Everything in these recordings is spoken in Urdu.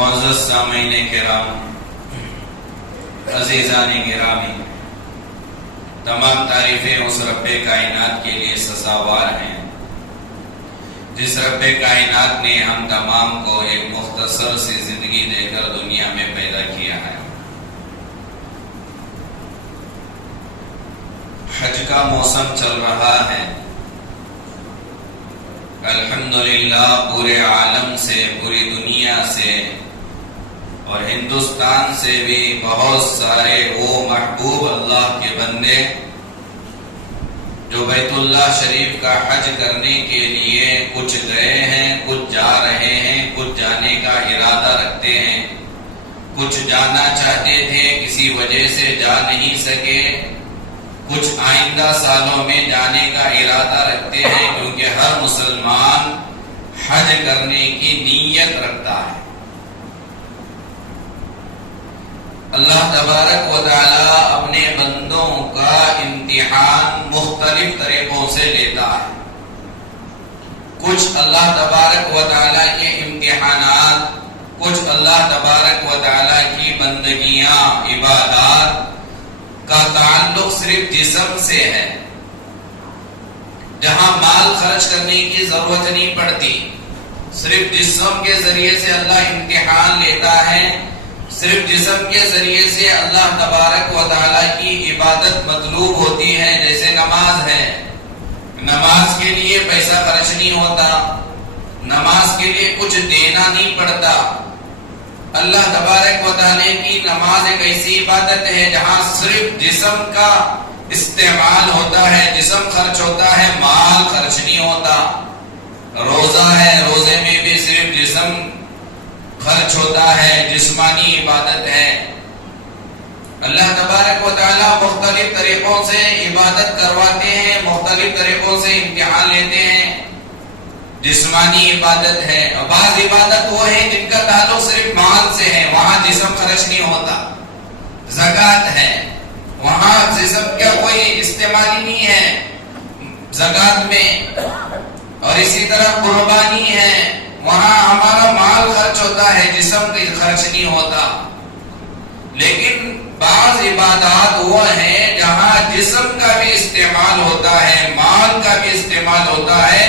معزز سامعین کرام، عزیزان گرامی، تمام تعریفیں اس رب کائنات کے لیے سزاوار ہیں جس رب کائنات نے ہم تمام کو ایک مختصر سی زندگی دے کر دنیا میں پیدا کیا ہے۔ حج کا موسم چل رہا ہے، الحمدللہ پورے عالم سے، پوری دنیا سے اور ہندوستان سے بھی بہت سارے وہ محبوب اللہ کے بندے جو بیت اللہ شریف کا حج کرنے کے لیے کچھ گئے ہیں، کچھ جا رہے ہیں، کچھ جانے کا ارادہ رکھتے ہیں، کچھ جانا چاہتے تھے کسی وجہ سے جا نہیں سکے، کچھ آئندہ سالوں میں جانے کا ارادہ رکھتے ہیں، کیونکہ ہر مسلمان حج کرنے کی نیت رکھتا ہے۔ اللہ تبارک و تعالی اپنے بندوں کا امتحان مختلف طریقوں سے لیتا ہے۔ کچھ اللہ تبارک و تعالی کے امتحانات، کچھ اللہ تبارک و تعالی کی بندگیاں، عبادات کا تعلق صرف جسم سے ہے، جہاں مال خرچ کرنے کی ضرورت نہیں پڑتی، صرف جسم کے ذریعے سے اللہ امتحان لیتا ہے، صرف جسم کے ذریعے سے اللہ تبارک و تعالی کی عبادت مطلوب ہوتی ہے۔ جیسے نماز ہے، نماز کے لیے پیسہ خرچ نہیں ہوتا، نماز کے لیے کچھ دینا نہیں پڑتا۔ اللہ تبارک و تعالی کی نماز ایک ایسی عبادت ہے جہاں صرف جسم کا استعمال ہوتا ہے، جسم خرچ ہوتا ہے، مال خرچ نہیں ہوتا۔ روزہ ہے، روزے میں بھی صرف جسم خرچ ہوتا ہے، جسمانی عبادت ہے۔ اللہ تبارک و تعالی مختلف طریقوں سے عبادت کرواتے ہیں، مختلف طریقوں سے امتحان لیتے ہیں۔ جسمانی عبادت ہے، اور بعض عبادت وہ ہے جن کا تعلق صرف مال سے ہے، وہاں جسم خرچ نہیں ہوتا۔ زکوٰۃ ہے، وہاں جسم کا کوئی استعمال ہی نہیں ہے زکوٰۃ میں۔ اور اسی طرح قربانی ہے، وہاں ہمارا مال خرچ ہوتا ہے، جسم کا خرچ نہیں ہوتا۔ لیکن بعض عبادات وہ ہیں جہاں جسم کا بھی استعمال ہوتا ہے، مال کا بھی استعمال ہوتا ہے،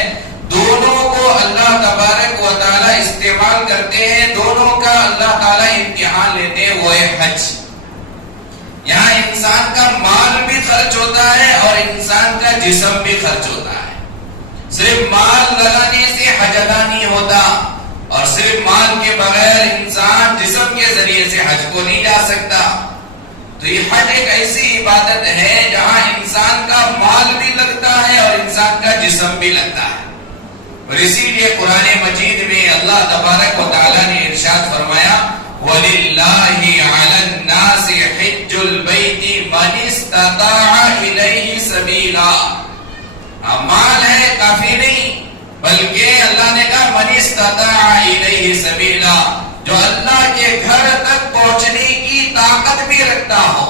دونوں کو اللہ تبارک و تعالی استعمال کرتے ہیں، دونوں کا اللہ تعالی امتحان لیتے ہیں، وہ ہے حج۔ یہاں انسان کا مال بھی خرچ ہوتا ہے اور انسان کا جسم بھی خرچ ہوتا ہے۔ صرف مال لگانے سے حج ادا نہیں ہوتا، اور صرف مال کے بغیر انسان جسم کے ذریعے سے حج کو نہیں جا سکتا۔ تو یہ حج ایک ایسی عبادت ہے جہاں انسان کا مال بھی لگتا ہے اور انسان کا جسم بھی لگتا ہے۔ اور اسی لیے قرآن مجید میں اللہ تبارک و تعالی نے ارشاد فرمایا وَلِلَّهِ عَلَى النَّاسِ حِجُّ الْبَيْتِ مَنِ اسْتَطَاعَ إِلَيْهِ سَبِيلًا۔ مال ہے کافی نہیں، بلکہ اللہ نے کہا مَنِ اسْتَطَاعَ إِلَيْهِ سَبِيلًا، جو اللہ کے گھر تک پہنچنے کی طاقت بھی رکھتا ہو۔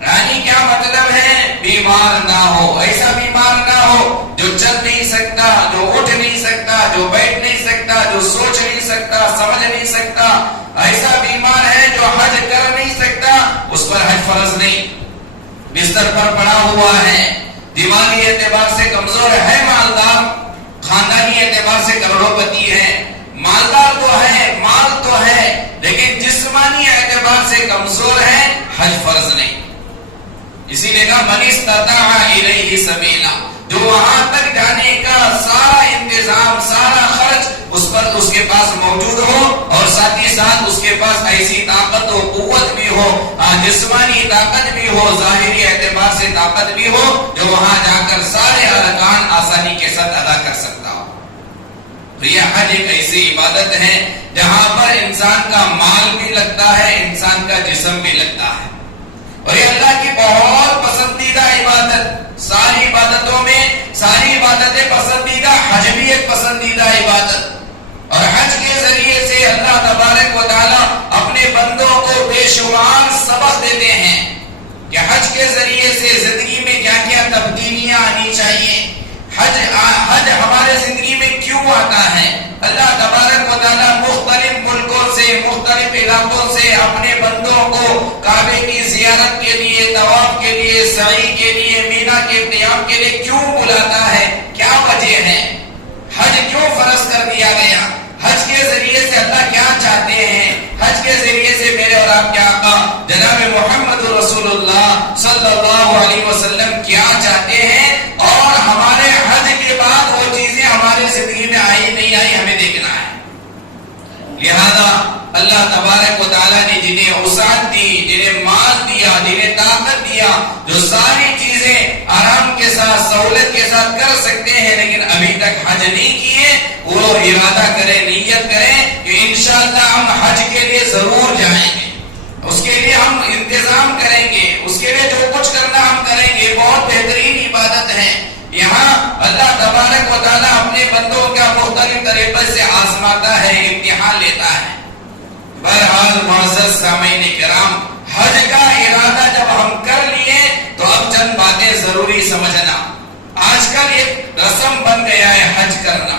یعنی کیا مطلب ہے؟ بیمار نہ ہو، ایسا بیمار نہ ہو جو چل نہیں سکتا، جو اٹھ نہیں سکتا، جو بیٹھ نہیں سکتا، جو سوچ نہیں سکتا، سمجھ نہیں سکتا، ایسا بیمار ہے جو حج کر نہیں سکتا، اس پر حج فرض نہیں، بستر پر پڑا ہوا ہے، دماغی اعتبار سے کمزور ہے، مالدار، خاندانی اعتبار سے کروڑوں پتی ہے، مالدار تو ہے، مال تو ہے، لیکن جسمانی اعتبار سے کمزور ہے، حج فرض نہیں۔ اسی نے کہا من استطاع الیہ سبیلا، جو وہاں تک جانے کا سارا انتظام، سارا خرچ اس کے پاس موجود ہو، اور ساتھ ہی ساتھ اس کے پاس ایسی طاقت و قوت بھی ہو، جسمانی طاقت بھی ہو، ظاہری اعتبار سے طاقت بھی ہو، جو وہاں جا کر سارے ارکان آسانی کے ساتھ ادا کر سکتا ہو۔ تو یہ حج ایک ایسی عبادت ہے جہاں پر انسان کا مال بھی لگتا ہے، انسان کا جسم بھی لگتا ہے، اور یہ اللہ کی بہت پسندیدہ عبادت۔ ساری عبادتوں میں ساری عبادتیں پسندیدہ، حج بھی ایک پسندیدہ عبادت، اور حج کے ذریعے سے اللہ تبارک و تعالی اپنے بندوں کو بے شمار سبق دیتے ہیں کہ حج کے ذریعے سے زندگی میں کیا کیا تبدیلیاں آنی چاہیے، حج ہمارے زندگی میں کیوں آتا ہے۔ اللہ تبارک و تعالی مختلف ملکوں سے، مختلف علاقوں سے اپنے بندوں کو کعبے کی زیارت کے لیے، طواف کے لیے، سعی کے لیے، مینا کے قیام کے لیے کیوں بلاتا ہے؟ کیا وجہ ہے؟ حج کیوں فرض کر دیا گیا؟ حج کے ذریعے سے اللہ کیا چاہتے ہیں؟ حج کے ذریعے سے میرے اور آپ کے آقا جناب محمد رسول اللہ صلی اللہ علیہ وسلم کیا چاہتے ہیں، اور ہمارے حج کے بعد وہ چیزیں ہماری زندگی میں آئی نہیں آئی ہمیں دیکھنا ہے۔ لہذا اللہ تبارک و تعالیٰ نے جنہیں وسعت دی، جنہیں مال دیا، جنہیں طاقت دیا، جو ساری چیزیں آرام کے ساتھ، سہولت کے ساتھ کر سکتے ہیں، لیکن ابھی تک حج نہیں کیے، وہ ارادہ کریں، نیت کریں کہ انشاءاللہ ہم حج کے لیے ضرور جائیں گے، اس کے لیے ہم انتظام کریں گے، اس کے لیے جو کچھ کرنا ہم کریں گے۔ بہت بہترین عبادت ہے۔ یہاں اللہ تبارک و تعالیٰ اپنے بندوں کا مختلف طریقے سے آزماتا ہے، امتحان لیتا ہے۔ بہرحال معزز سامعین کرام، حج کا ارادہ جب ہم کر لیے تو اب چند باتیں ضروری سمجھنا۔ آج کل ایک رسم بن گیا ہے حج کرنا،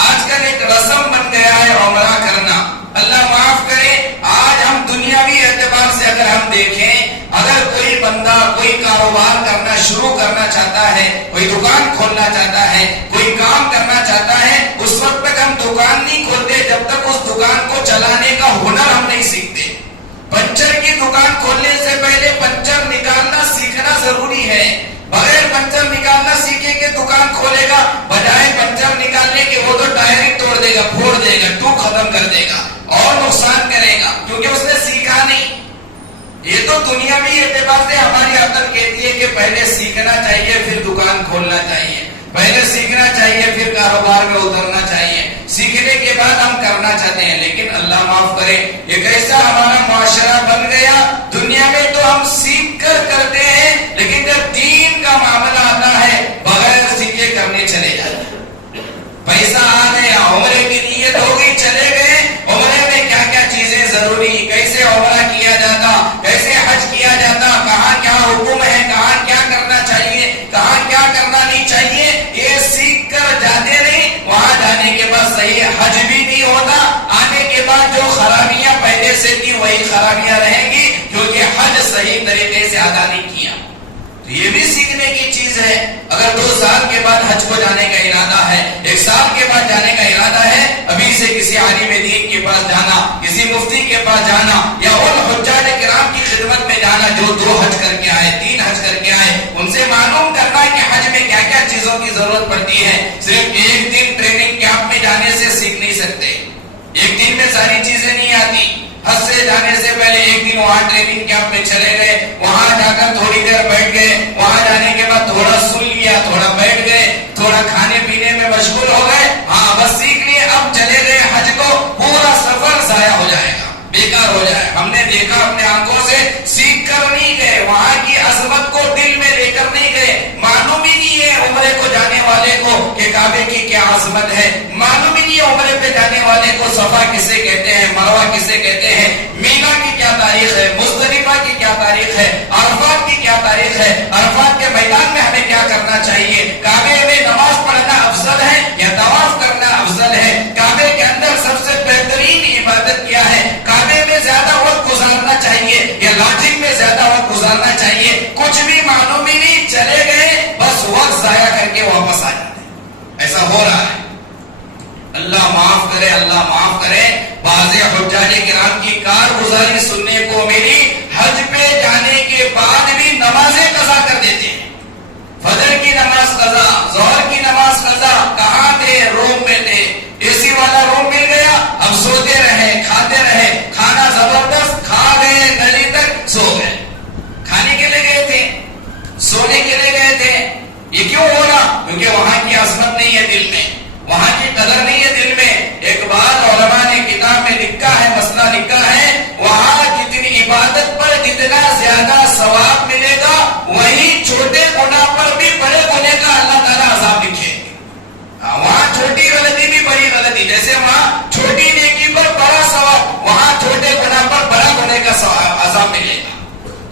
آج کل ایک رسم بن گیا ہے عمرہ کرنا۔ اللہ معاف کرے، آج ہم دنیاوی اعتبار سے اگر ہم دیکھیں، اگر کوئی بندہ کوئی کاروبار کرنا شروع کرنا چاہتا ہے، کوئی دکان کھولنا چاہتا ہے، کوئی کام کرنا چاہتا ہے، اس وقت تک ہم دکان نہیں کھولتے جب تک اس دکان کو چلانے کا ہنر ہم نہیں سیکھتے۔ پنچر کی دکان کھولنے سے پہلے پنچر نکالنا سیکھنا ضروری ہے۔ بغیر پنچر نکالنا سیکھے کہ دکان کھولے گا، بجائے پنچر نکالنے کے وہ تو ٹائر ہی توڑ دے گا، پھوڑ دے گا، ٹو ختم کر دے گا اور نقصان کرے گا، کیونکہ اس نے سیکھا نہیں۔ یہ تو دنیاوی اعتبار سے ہماری عقل کہتی ہے کہ پہلے سیکھنا چاہیے پھر دکان کھولنا چاہیے، پہلے سیکھنا چاہیے پھر کاروبار میں اترنا چاہیے، سیکھنے کے بعد ہم کرنا چاہتے ہیں۔ لیکن اللہ معاف کرے، ایک ایسا ہمارا معاشرہ بن گیا، دنیا میں تو ہم سیکھ کر کرتے ہیں، لیکن جب دین کا معاملہ آتا ہے بغیر سیکھے کرنے چلے جاتے ہیں۔ پیسہ آ گیا، عمرے کی نیت ہو گئی، چلے گئے، عمرے میں کیا کیا چیزیں ضروری، کیسے عمرہ کیا جاتا، کیسے حج کیا جاتا، کہاں کیا حکم ہے، کہاں کیا کرنا چاہیے، کہاں کیا کرنا نہیں چاہیے، یہ سیکھ کر جاتے نہیں۔ وہاں جانے کے بعد صحیح حج بھی نہیں ہوتا، آنے کے بعد جو خرابیاں پہلے سے تھی وہی خرابیاں رہیں گی، کیونکہ حج صحیح طریقے سے ادا نہیں کیا۔ تو یہ بھی سیکھنے کی چیز ہے۔ اگر 2 سال کے بعد حج کو جانے کا ارادہ ہے، 1 سال کے بعد جانے کا ارادہ ہے، ابھی سے کسی عالم دین کے پاس جانا، کسی مفتی کے پاس جانا، یا ان حجاج کرام کی خدمت میں جانا جو 2 حج کر کے آئے، 3 حج کر کے آئے، ان سے معلوم کرنا کہ حج میں کیا کیا چیزوں کی ضرورت پڑتی ہے۔ صرف ایک دن ٹریننگ کیمپ میں جانے سے سیکھ نہیں سکتے، ایک دن میں ساری چیزیں نہیں آتی۔ حج سے جانے سے پہلے ایک دن وہاں ٹریننگ کیمپ میں چلے گئے، وہاں جا کر تھوڑی دیر بیٹھ گئے، وہاں جانے کے بعد تھوڑا سن لیا، تھوڑا بیٹھ گئے، تھوڑا کھانے پینے میں مشغول ہو گئے، ہاں بس سیکھ لیے، اب چلے گئے حج کو، پورا سفر ضائع ہو جائے گا، بیکار ہو جائے۔ ہم نے دیکھا اپنے آنکھوں سے، سیکھ کر نہیں گئے، وہاں کی عظمت کو دل میں لے کر نہیں گئے، معلوم ہی نہیں ہے عمرے کو جانے والے کو کہ کعبے کی کیا عظمت ہے، معلوم ہی نہیں ہے عمرے پہ جانے والے کو صفا کسے کہتے ہیں، مروہ کسے کہتے ہیں، مینا کی کیا تاریخ ہے، مزدلفہ کی کیا تاریخ ہے، عرفات کی کیا تاریخ ہے، عرفات کے میدان میں ہمیں کیا کرنا چاہیے، کعبے میں نماز پڑھنا افضل ہے یا طواف کرنا افضل ہے، کعبے کے اندر سب سے بہترین عبادت کیا ہے، کعبے میں زیادہ وقت گزارنا چاہیے یا لاٹھنگ میں زیادہ وقت گزارنا چاہیے، کچھ بھی معلوم ہی نہیں، چلے گئے بس وقت ضائع کر کے واپس آ جاتے ہیں۔ ایسا ہو رہا ہے۔ اللہ معاف کرے، اللہ معاف کرے۔ بعض حجاج کرام کی کارگزاری سننے کو میری، حج پہ جانے کے بعد بھی نمازیں قضا کر دیتے ہیں، فجر کی نماز قضا، ظہر کی نماز قضا، کہاں تھے؟ روم میں تھے، اے سی والا روم مل گیا، اب سوتے رہے، کھاتے رہے، کھانا زبردست کھا گئے، گلی تک سو گئے، کھانے کے لیے گئے تھے، سونے کے لیے گئے تھے۔ یہ کیوں ہو رہا؟ کیونکہ وہاں کی عظمت نہیں ہے دل میں، وہاں کی قدر نہیں ہے دل میں۔ ایک بات علماء نے کتاب میں لکھا ہے، مسئلہ لکھا ہے، وہاں جتنی عبادت پر جتنا زیادہ ثواب ملے گا، وہی چھوٹے گناہ پر بھی بڑے گناہ کا اللہ تعالیٰ عذاب لکھے۔ وہاں چھوٹی غلطی بھی بڑی غلطی، جیسے وہاں چھوٹی نیکی پر بڑا ثواب، وہاں چھوٹے گناہ پر بڑا گناہ کا عذاب ملے گا۔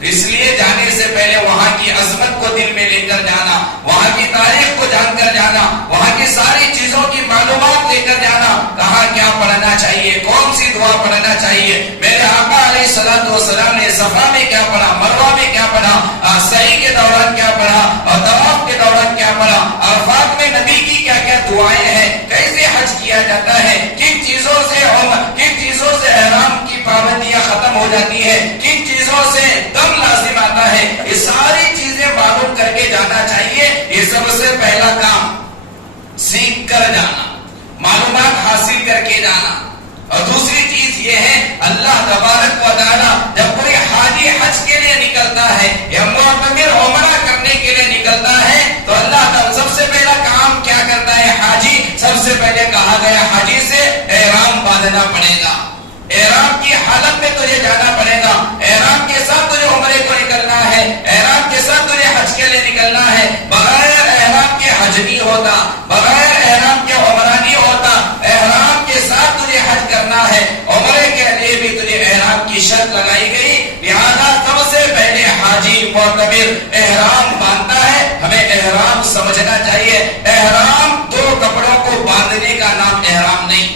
تو اس لیے جانے سے پہلے وہاں کی عظمت کو دل میں لے کر جانا، وہاں کی تاریخ کو جان کر جانا، وہاں کی ساری چیزوں کی معلومات لے کر جانا، کہاں کیا پڑھنا چاہیے، کون سی دعا پڑھنا چاہیے۔ صفا میں کیا پڑھا، مروہ میں کیا پڑھا، سعی کے دوران کیا پڑھا، اور طواف کے دوران کیا پڑھا، عرفات میں نبی کی کیا کیا دعائیں ہیں، کیسے حج کیا جاتا ہے، کن چیزوں سے احرام کی پابندیاں ختم ہو جاتی ہے، کن چیزوں سے دم لازم آتا ہے، یہ ساری چیزیں معلوم کر کے جانا چاہیے. یہ سب سے پہلا کام سیکھ کر جانا، معلومات حاصل کر کے جانا. اور دوسری چیز یہ ہے اللہ تبارک و تعالی جب کوئی حاجی حج کے لیے نکلتا ہے یا معتمر عمرہ کرنے کے لیے نکلتا ہے تو اللہ تعالی سب سے پہلا کام کیا کرتا ہے، حاجی سب سے پہلے کہا گیا حاجی سے احرام باندھنا پڑے گا. احرام کی حالت میں تجھے جانا پڑے گا، احرام کے ساتھ تجھے عمرے کو نکلنا ہے، احرام کے ساتھ تجھے حج کے لیے نکلنا ہے. بغیر احرام کے حج نہیں ہوتا، بغیر احرام کے عمرہ نہیں ہوتا. احرام کے ساتھ تجھے حج کرنا ہے، عمرے کے لیے بھی تجھے احرام کی شرط لگائی گئی. لہذا سب سے پہلے حاجی معتمر احرام باندھتا ہے. ہمیں احرام سمجھنا چاہیے. احرام دو کپڑوں کو باندھنے کا نام احرام نہیں،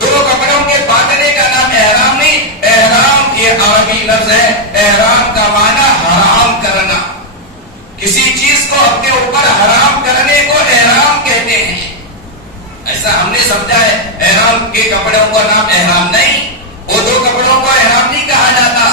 دو کپڑوں کے باندھنے کا نام احرام نہیں. احرام یہ عربی لفظ ہے، احرام کا معنی حرام کرنا. کسی چیز کو اپنے اوپر حرام کرنے کو احرام کہتے ہیں. ایسا ہم نے سمجھا ہے احرام کے کپڑوں کا نام احرام نہیں، وہ دو کپڑوں کو احرام نہیں کہا جاتا.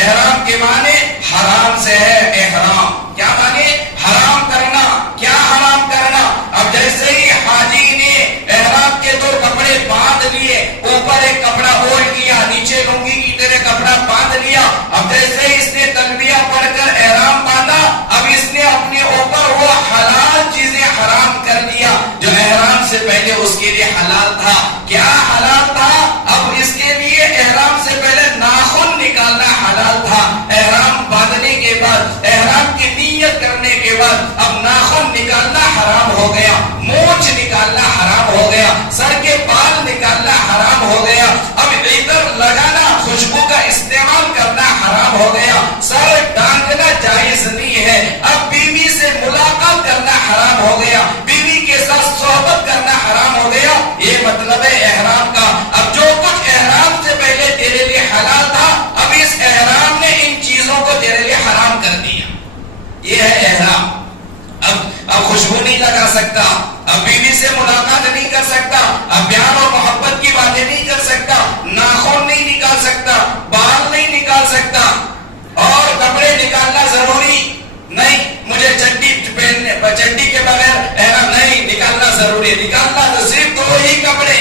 احرام کے معنی حرام سے ہے. احرام کیا معنی؟ حرام کرنا. کیا حرام کرنا؟ اب جیسے ہی حاجی نے احرام کے دو کپڑے باندھ لیے، اوپر ایک کپڑا اوڑھ لیا، نیچے لنگی کی طرح کپڑا باندھ لیا. اب جیسے ہی اس نے تلبیہ پڑھ کر احرام باندھا، اب اس نے اپنے اوپر وہ حلال چیزیں حرام کر لیا جو احرام سے پہلے اس کے لیے حلال تھا. کیا حلال تھا؟ اب اس کے لیے احرام سے پہلے ناخن نکالنا حلال تھا. احرام باندھنے کے بعد، احرام کی نیت کرنے کے بعد اب ناخن نکالنا حرام ہو گیا، مونچھ نکالنا حرام ہو گیا، سر کے بال نکالنا حرام ہو گیا. اب عطر لگانا، خوشبو کا استعمال کرنا حرام ہو گیا. سر ڈانگنا جائز نہیں ہے. اب بیوی سے ملاقات کرنا حرام ہو گیا، بیوی کے ساتھ صحبت کرنا حرام ہو گیا. یہ مطلب ہے احرام کا. اب جو کچھ احرام سے پہلے تیرے لیے حلال تھا، اب اس احرام نے ان چیزوں کو تیرے لیے حرام کر دیا. یہ ہے احرام. اب خوشبو نہیں لگا سکتا، اب بیوی سے ملاقات نہیں کر سکتا، اب پیار اور محبت کی باتیں نہیں کر سکتا، ناخن نہیں نکال سکتا، بال نہیں نکال سکتا. اور کپڑے نکالنا ضروری نہیں. مجھے چڈی کے بغیر احرام نہیں نکالنا ضروری ہے. نکالنا تو صرف دو ہی کپڑے.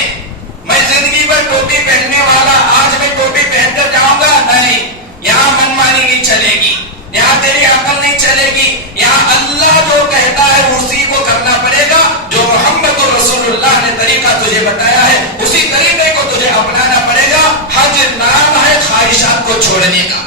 میں زندگی بھر ٹوپی پہننے والا، آج میں ٹوپی پہن کر جاؤں گا نہیں. یہاں منمانی نہیں چلے گی، یہاں تیری عقل نہیں چلے گی. یہاں اللہ جو کہتا ہے اسی کو کرنا پڑے گا. جو محمد رسول اللہ نے طریقہ تجھے بتایا ہے اسی طریقے کو تجھے اپنانا پڑے گا. حج نام ہے خواہشات کو چھوڑنے کا،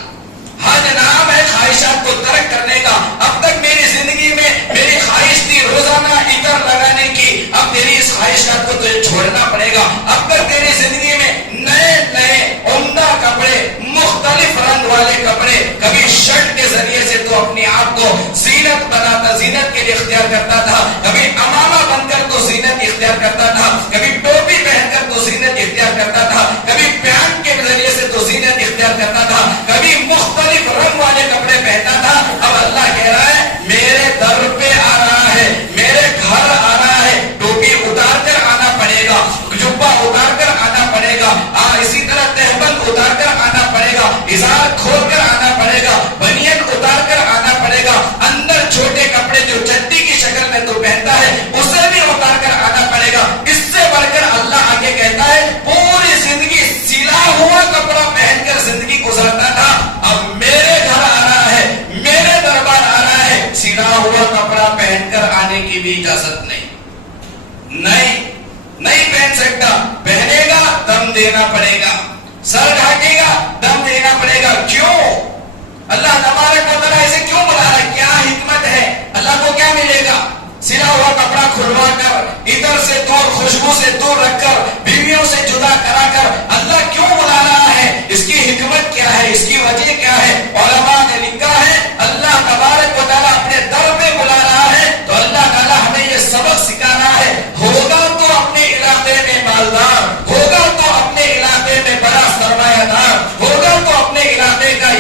حج نام ہے خواہشات کو ترک کرنے کا. اب تک میری زندگی میں میری خواہش تھی روزانہ عطر لگانے کی، اب تیری اس خواہشات کو تجھے چھوڑنا پڑے گا. اب تک تیری زندگی میں نئے نئے عمدہ کپڑے، مختلف رنگ والے کپڑے، کبھی شرٹ کے ذریعے سے تو اپنے آپ کو زینت بناتا، زینت کے لیے اختیار کرتا تھا، کبھی امامہ بن کر تو زینت اختیار کرتا تھا، کبھی ٹوپی پہن کر تو زینت اختیار کرتا تھا، کبھی پینٹ کے ذریعے سے تو زینت اختیار کرتا تھا، کبھی مختلف رنگ والے کپڑے پہنتا تھا. اب اللہ کہہ رہا ہے میرے در پہ آ رہا ہے، میرے گھر آ رہا ہے، ٹوپی اتار کر آنا پڑے گا، جبہ اتار کر آنا پڑے گا، اسی طرح تہبند اتار کر آنا پڑے گا، ازار کھول کر آنا پڑے گا، بنیان اتار کر آنا پڑے گا. اندر چھوٹے کپڑے جو چڈی کی شکل میں تو پہنتا ہے اسے بھی اتار کر آنا پڑے گا. اس سے بڑھ کر اللہ آگے کہتا ہے پوری زندگی سلا ہوا کپڑا پہن کر زندگی گزارتا تھا، اب میرے گھر آ رہا ہے، میرے دربار آ رہا ہے، سلا ہوا کپڑا پہن کر آنے کی بھی اجازت نہیں. نہیں پہن سکتا. پہنے گا دم دینا پڑے گا، سر ڈھانکے گا دم دینا پڑے گا. کیوں؟ اللہ تبارک و تعالیٰ اسے کیوں بلا رہا ہے؟ کیا حکمت ہے؟ اللہ کو کیا ملے گا؟ سلا ہوا کپڑا کھلوا کر، ادھر سے دور، خوشبو سے دور رکھ کر، بیویوں سے جدا کرا کر اللہ کیوں بلا رہا ہے؟ اس کی حکمت کیا ہے؟ اس کی وجہ کیا ہے؟ علماء نے لکھا ہے اللہ تبارک و تعالیٰ اپنے در پہ بلا رہا ہے تو اللہ تعالیٰ ہمیں یہ سبق سکھا رہا ہے. ہوگا تو اپنے علاقے میں مالدار، ہوگا تو اپنے علاقے میں بڑا سرمایہ دار، ہوگا تو اپنے علاقے کا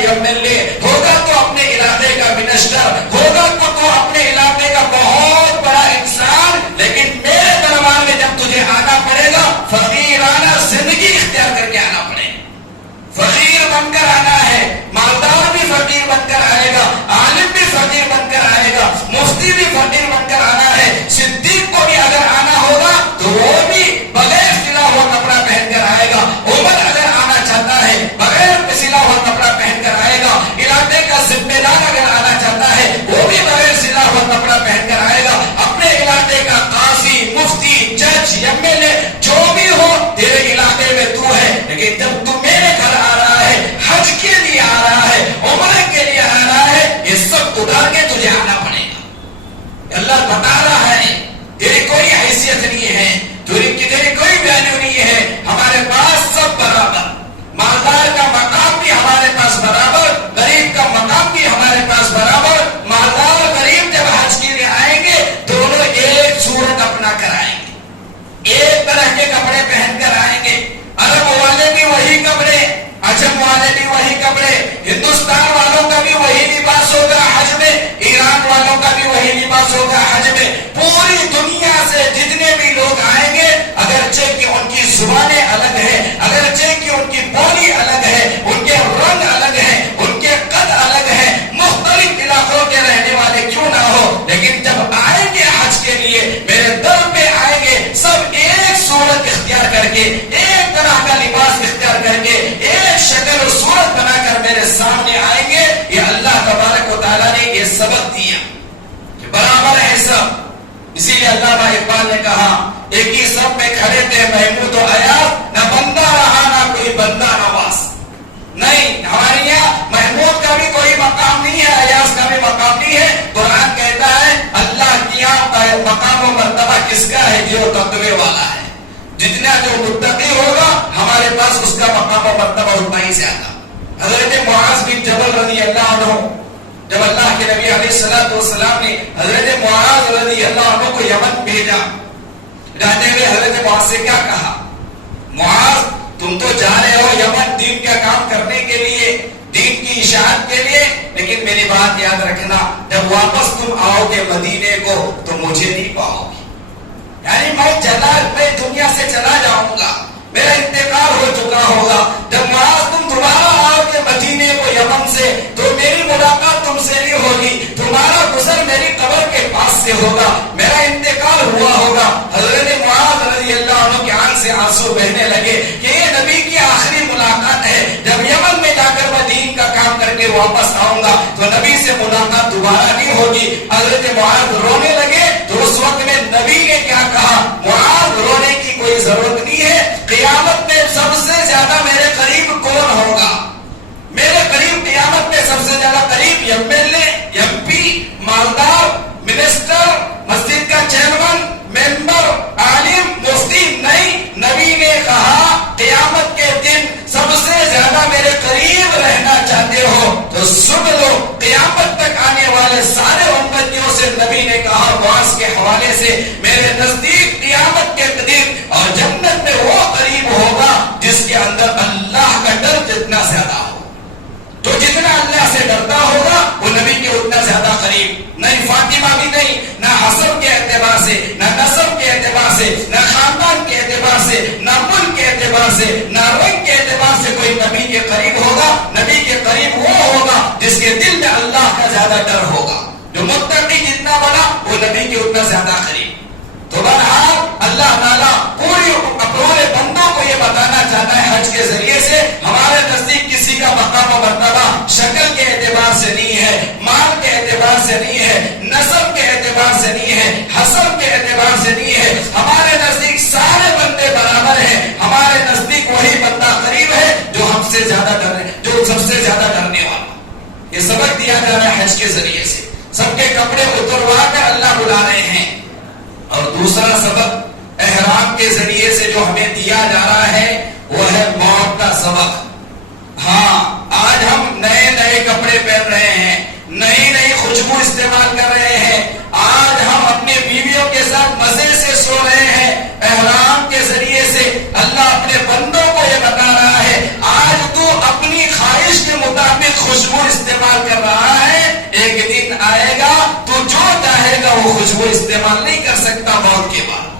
لیکن جب تو میرے گھر آ رہا ہے، حج کے لیے آ رہا ہے، عمرے کے لیے آ رہا ہے، یہ سب اتار کے تجھے آنا پڑے گا۔ اللہ بتا رہا ہے تیری کوئی حیثیت نہیں ہے، تیری کوئی ویلیو نہیں ہے، ہمارے پاس سب برابر، مالدار کا مقام بھی ہمارے پاس برابر، غریب کا مقام بھی ہمارے پاس برابر۔ مالدار غریب جب حج کے لیے آئیں گے دونوں ایک صورت اپنا کر آئیں گے، ایک طرح کے کپڑے پہن کر آئیں گے۔ عرب والے بھی وہی کپڑے، عجم والے بھی وہی کپڑے، ہندوستان والوں کا بھی وہی لباس ہوگا حج میں، ایران والوں کا بھی وہی لباس ہوگا حج میں۔ پوری دنیا سے جتنے بھی لوگ آئیں گے، اگرچہ کہ ان کی زبانیں الگ ہیں، اگرچہ کہ ان کی بولی الگ ہے، ان کے رنگ الگ ہے، ان کے قد الگ ہے، مختلف علاقوں کے رہنے والے کیوں نہ ہو، لیکن جب آئیں گے حج کے لیے میرے در پہ آئیں گے، سب ایک صورت اختیار کر کے، ایک طرح کا لباس اختیار کر کے، ایک شکل و صورت بنا کر میرے سامنے آئیں گے۔ یہ اللہ تبارک و تعالیٰ نے یہ سبق دیا کہ برابر ہے سب۔ اسی لیے علامہ اقبال نے کہا ایک ہی سب میں کھڑے تھے محمود و ایاز، نہ بندہ رہا نہ کوئی بندہ نواز۔ نہیں، ہمارے یہاں محمود کا بھی کوئی مقام نہیں ہے، ایاز کا بھی مقام نہیں ہے۔ قرآن کہتا ہے اللہ کیا مقام و مرتبہ کس کا ہے؟ جو تقوی والا ہے۔ جتنا جو متقی ہوگا ہمارے پاس اس کا مقام و مرتبہ اتنا ہی زیادہ۔ حضرت معاذ بن جبل رضی اللہ عنہ، جب اللہ کے نبی علیہ الصلوۃ والسلام نے حضرت معاذ رضی اللہ عنہ کو یمن بھیجا، جاتے ہوئے حضرت معاذ سے کیا کہا؟ معاذ تم تو جا رہے ہو یمن دین کا کام کرنے کے لیے، دین کی اشاعت کے لیے، لیکن میری بات یاد رکھنا جب واپس تم آؤ گے مدینے کو تو مجھے نہیں پاؤ گے، یعنی میں دنیا سے چلا جاؤں گا، میرا انتقال ہو چکا ہوگا۔ جب معاذ تم دوبارہ آؤ گے مدینے کو یمن سے تو میری ملاقات تم سے نہیں ہوگی، تمہارا گزر میری قبر کے پاس سے ہوگا، میرا انتقال ہوا ہوگا۔ حضرت معاذ رضی اللہ عنہ کی آنکھ سے آنسو بہنے لگے کہ یہ نبی کی آخری ملاقات ہے، جب یمن میں جا کر میں دین کا کام کر کے واپس آؤں گا تو نبی سے ملاقات دوبارہ نہیں ہوگی۔ حضرت معاذ رونے لگے تو اس وقت میں نبی نے کیا کہا؟ معاذ رونے کی کوئی ضرورت نہیں ہے، قیامت میں سب سے زیادہ میرے قریب کون ہوگا؟ میرے قریب قیامت میں سب سے زیادہ قریب M L A, M P, مالدار، منسٹر، مسجد کا چیئرمین، ممبر، عالم، مفتی نہیں۔ نبی نے کہا قیامت کے دن سب سے زیادہ میرے قریب رہنا چاہتے ہو تو سن لو، قیامت تک آنے والے سارے امتیوں سے نبی نے کہا معاذ کے حوالے سے میرے نزدیک قیامت کے دن اور جنت میں وہ قریب ہوگا جس کے اندر اللہ کا ڈر جتنا زیادہ ہو، تو جتنا اللہ سے ڈرتا ہوگا وہ نبی کے اتنا زیادہ قریب۔ نہیں فاطمہ بھی نہیں، نہ حسب کے اعتبار سے، نہ نسب کے اعتبار سے، نہ خاندان کے اعتبار سے، نہ ملک کے اعتبار سے، نہ رنگ کے اعتبار سے کوئی نبی کے قریب ہوگا۔ نبی کے قریب وہ ہوگا جس کے دل میں اللہ کا زیادہ ڈر ہوگا، جو متقی جتنا بنا وہ نبی کے اتنا زیادہ قریب۔ تو بہرحال اللہ تعالیٰ پورے بندوں کو یہ بتانا چاہتا ہے حج کے ذریعے سے ہمارے نزدیک کسی کا مقام و مرتبہ شکل کے اعتبار سے نہیں ہے، مال کے اعتبار سے نہیں ہے، نسب کے اعتبار سے نہیں ہے، حسب کے اعتبار سے نہیں ہے۔ ہمارے نزدیک سارے بندے برابر ہیں، ہمارے نزدیک وہی بندہ قریب ہے جو ہم سے زیادہ ڈرے، جو سب سے زیادہ ڈرنے والا۔ یہ سبق دیا جا رہا ہے حج کے ذریعے سے، سب کے کپڑے اتروا کر اللہ بلا رہے ہیں۔ اور دوسرا سبق احرام کے ذریعے سے جو ہمیں دیا جا رہا ہے وہ ہے موت کا سبق۔ ہاں، آج ہم نئے نئے کپڑے پہن رہے ہیں، نئی نئی خوشبو استعمال کر رہے ہیں، آج ہم اپنے بیویوں کے ساتھ مزے سے سو رہے ہیں۔ احرام کے ذریعے سے اللہ اپنے بندوں کو یہ بتا رہا ہے آج تو اپنی خواہش کے مطابق خوشبو استعمال کر رہا ہے، ایک دن آئے گا تو جو چاہے گا وہ خوشبو استعمال نہیں کر سکتا موت کے بعد۔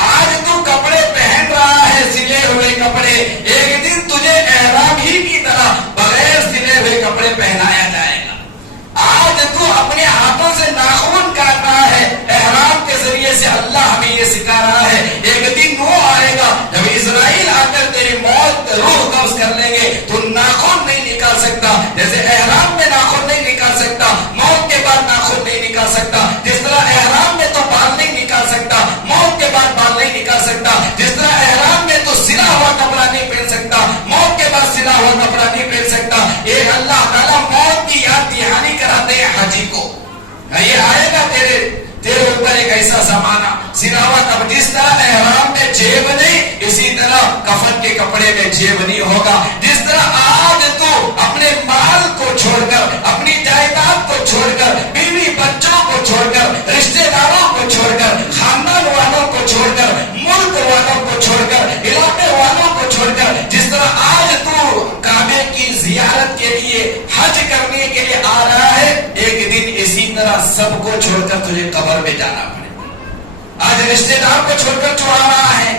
آج تو کپڑے پہن رہا ہے سلے ہوئے کپڑے، ایک دن تجھے احرام ہی کی طرح بغیر سلے ہوئے کپڑے پہنایا جائے گا۔ آج تو اپنے ہاتھوں سے ناخن کاٹ رہا ہے، احرام کے ذریعے سے اللہ ہمیں یہ سکھا رہا ہے ایک دن وہ آئے گا جب اسرائیل آ کر تیری موت روح قبض کر لیں گے تو ناخن نہیں نکال سکتا، جیسے احرام میں ناخن نہیں نکال سکتا موت کے بعد ناخن نہیں نکال سکتا، جس طرح احرام میں تو بال نہیں نکال سکتا موت کے بعد بال نہیں نکال سکتا، جس طرح احرام میں تو سلا ہوا کپڑا نہیں پہن سکتا حج یہ نہیں ہوگا جس طرح آج تو اپنے مال کو چھوڑ کر, اپنی جائیداد کو چھوڑ کر, بیوی بچوں کو چھوڑ کر, رشتے داروں کو چھوڑ کر, خاندان والوں کو چھوڑ کر, ملک والوں کو چھوڑ کر, علاقے والوں کو چھوڑ کر, جس طرح آج تو کعبے کی زیارت کے لیے, حج کرنے کے لیے آ رہا ہے, ایک دن اسی طرح سب کو چھوڑ کر تجھے قبر میں جانا پڑے گا. آج رشتے دار کو چھوڑ کر تو آ رہا ہے,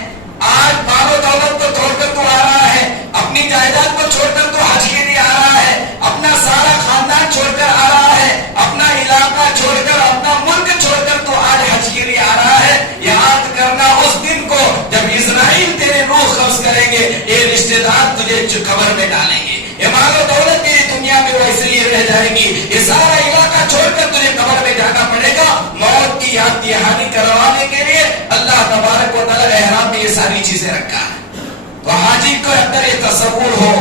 آج مال و دولت کو چھوڑ کر تو آ رہا ہے, اپنی جائیداد کو چھوڑ کر تو حج کے لیے آ رہا ہے, اپنا سارا خاندان چھوڑ کر آ رہا ہے, اپنا علاقہ چھوڑ کر, اپنا ملک چھوڑ کر تو آج حج کے لیے آ رہا ہے. یاد کرنا اس دن کو جب اسرائیل تیرے روح قبض کریں گے, یہ رشتے دار تجھے قبر میں ڈالیں گے, یہ مال و دولت تیری دنیا میں ویسے ہی رہ جائے گی, یہ سارا علاقہ چھوڑ کر تجھے قبر میں جانا پڑے گا. موت کی یاد دہانی کروانے کے لیے اللہ تبارک و تعالی احرام میں یہ ساری چیزیں رکھا ہے. تو حاجی کو اندر یہ تصور ہو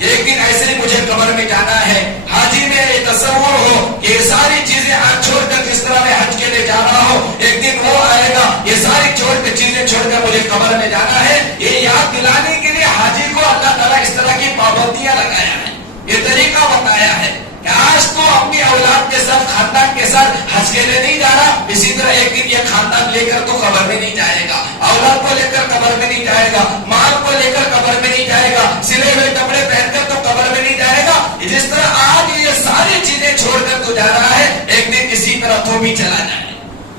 ایک دن ایسے ہی مجھے قبر میں جانا ہے, حاجی میں یہ تصور ہو کہ یہ ساری چیزیں آج چھوڑ کر جس طرح میں حج کے لیے جا رہا ہوں, ایک دن وہ آئے گا, یہ ساری چیزیں چھوڑ کر مجھے قبر میں جانا ہے. یہ یاد دلانے کے لیے حاجی کو اللہ تعالیٰ اس طرح کی پابندیاں لگایا ہے, یہ طریقہ بتایا ہے کہ آج تو اپنی اولاد کے ساتھ, خاندان کے ساتھ حج کے لیے نہیں جا رہا, اسی طرح ایک دن یہ خاندان لے کر تو قبر میں نہیں جائے گا, اولاد کو لے کر قبر میں نہیں جائے گا, مال کو لے کر قبر میں نہیں جائے گا, سلے ہوئے کپڑے پہن کر تو قبر میں نہیں جائے گا. جس طرح آج یہ ساری چیزیں چھوڑ کر تو جا رہا ہے, ایک دن اسی طرح تو بھی چلا جائے.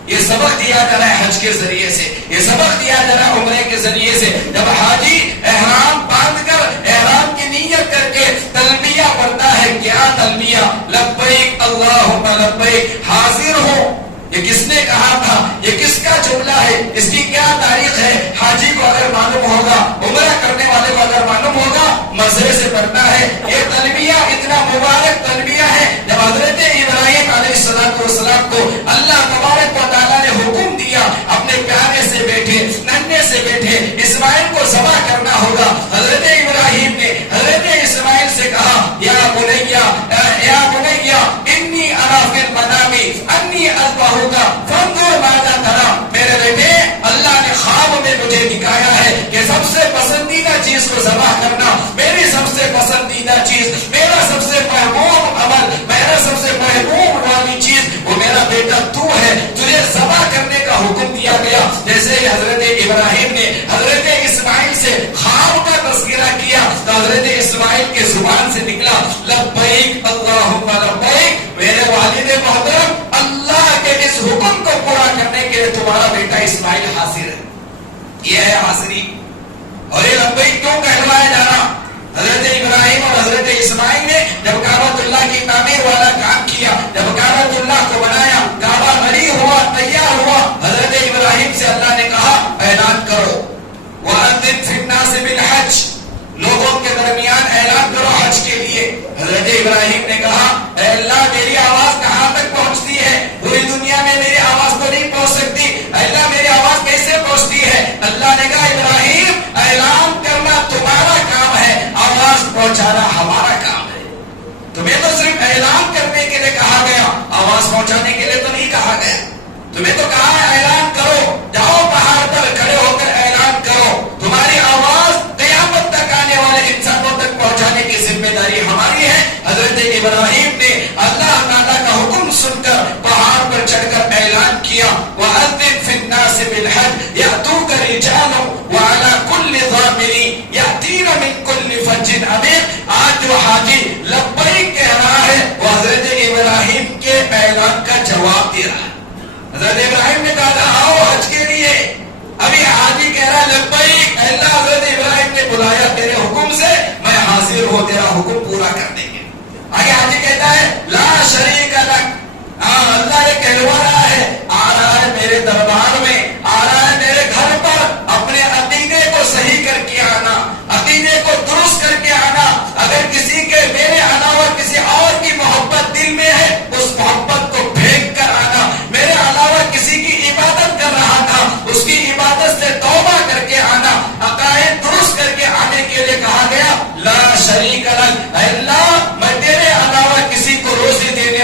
یہ سبق دیا جا رہا ہے حج کے ذریعے سے, یہ سبق دیا جا رہا ہے عمرے کے ذریعے سے. جب حاجی احرام باندھ کر, احرام کی نیت کر کے تلبیہ پڑھتا ہے, کیا تلبیہ, لبیک اللہم لبیک, حاضر ہو, یہ کس نے کہا تھا, یہ کس کا جملہ ہے, اس کی کیا تاریخ ہے, حاجی کو اگر معلوم ہوگا, عمرہ کرنے والے کو اگر معلوم ہوگا, مزے سے پڑھتا ہے. یہ تلبیہ اتنا مبارک تلبیہ ہے. جب حضرت ابراہیم علیہ السلام کو اللہ تبارک و تعالیٰ نے حکم دیا اپنے پیارے سے بیٹھے, ننھے سے بیٹھے اسماعیل کو ذبح کرنا ہوگا, حضرت ابراہیم نے حضرت اسماعیل سے کہا, یا بنیا انی ارا فی المنام انی اذبحک فانظر ماذا تری. میرے بیٹے, اللہ نے خواب میں مجھے دکھایا ہے کہ سب سے پسندیدہ چیز کو ذبح کرنا, میری سب سے پسندیدہ چیز, میرا سب سے محبوب عمل, میرا سب سے محبوب والی چیز وہ میرا بیٹا تو ہے, تجھے ذبح کرنے کا حکم دیا گیا. جیسے ہی حضرت ابراہیم نے حضرت اسماعیل سے خواب کا تذکرہ کیا تو حضرت اسماعیل کے زبان سے نکلا, لبیک اللہم لبیک, میرے والد محترم, اللہ کے اس حکم کو پورا کرنے کے لیے تمہارا بیٹا اسماعیل حاضر ہے. یہ ہے حاضری. اور یہ لبیک کیوں کہلوایا جا رہا, حضرت ابراہیم اور حضرت اسماعیل نے جب کعبۃ اللہ کی تعمیر والا کام کیا, جب کعبۃ اللہ کو بنایا, کعبہ بنی ہوا, تیار ہوا, حضرت ابراہیم سے اللہ نے کہا اعلان کرو, وَأَذِّن فِي النَّاسِ بِالْحَجِّ, لوگوں کے درمیان اعلان کرو حج کے لیے. حضرت ابراہیم نے کہا اے اللہ, میری آواز کہاں تک پہنچتی ہے, پوری دنیا میں میری آواز تو نہیں پہنچ سکتی, اللہ میری آواز کیسے پہنچتی ہے. اللہ نے کہا ابراہیم, اعلان کرنا تمہارا کام ہے, آواز پہنچانا ہمارا کام ہے. تمہیں تو صرف اعلان کرنے کے لیے کہا گیا, آواز پہنچانے کے لیے تو نہیں کہا گیا. تمہیں تو کہا ہے اعلان کرو, جاؤ پہاڑ پر کھڑے ہو کر اعلان کرو, تمہاری آواز قیامت تک آنے والے انسانوں تک پہنچانے کی ذمہ داری ہماری ہے. حضرت ابراہیم نے اللہ تعالیٰ کا حکم سن کر پہاڑ پر چڑھ کر اعلان کیا, وَأَذِّن فِي النَّاسِ بِالْحَجِّ يَأْتُوكَ رِجَالًا وَعَلَى كُلِّ ضَامِرٍ يَأْتِينَ مِنْ كُلِّ فَجٍّ عَمِيقٍ. آج جو حاجی لبیک کہہ رہا ہے وہ حضرت ابراہیم کے اعلان کا جواب دے رہا ہے. حضرت ابراہیم نے کہا تھا آؤ حج کے لیے, ابھی حاجی کہہ رہا ہے لبیک, اللہ حضرت ابراہیم نے بلایا تیرے حکم سے, میں حاضر ہوں تیرا حکم پورا کرنے کے. آگے حاجی کہتا ہے لا شریک لک, اللہ یہ کہلوا رہا ہے میرے دربار میں, آ رہا ہے میرے گھر پر, اپنے عقیدے کو صحیح کر کے آنا, عقیدے کو درست کر کے آنا. اگر کسی کے میرے علاوہ کسی اور کی محبت دل میں ہے, اس محبت کو پھینک کر آنا. میرے علاوہ کسی کی عبادت کر رہا تھا, اس کی عبادت سے توبہ کر کے آنا, عقائد درست کر کے آنے کے لیے کہا گیا لا شریک لک. اللہ, میں تیرے علاوہ کسی کو روزی دینے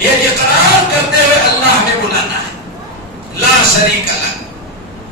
یہ اقرار کرتے ہوئے اللہ ہمیں بلانا ہے، لا شریک لہ۔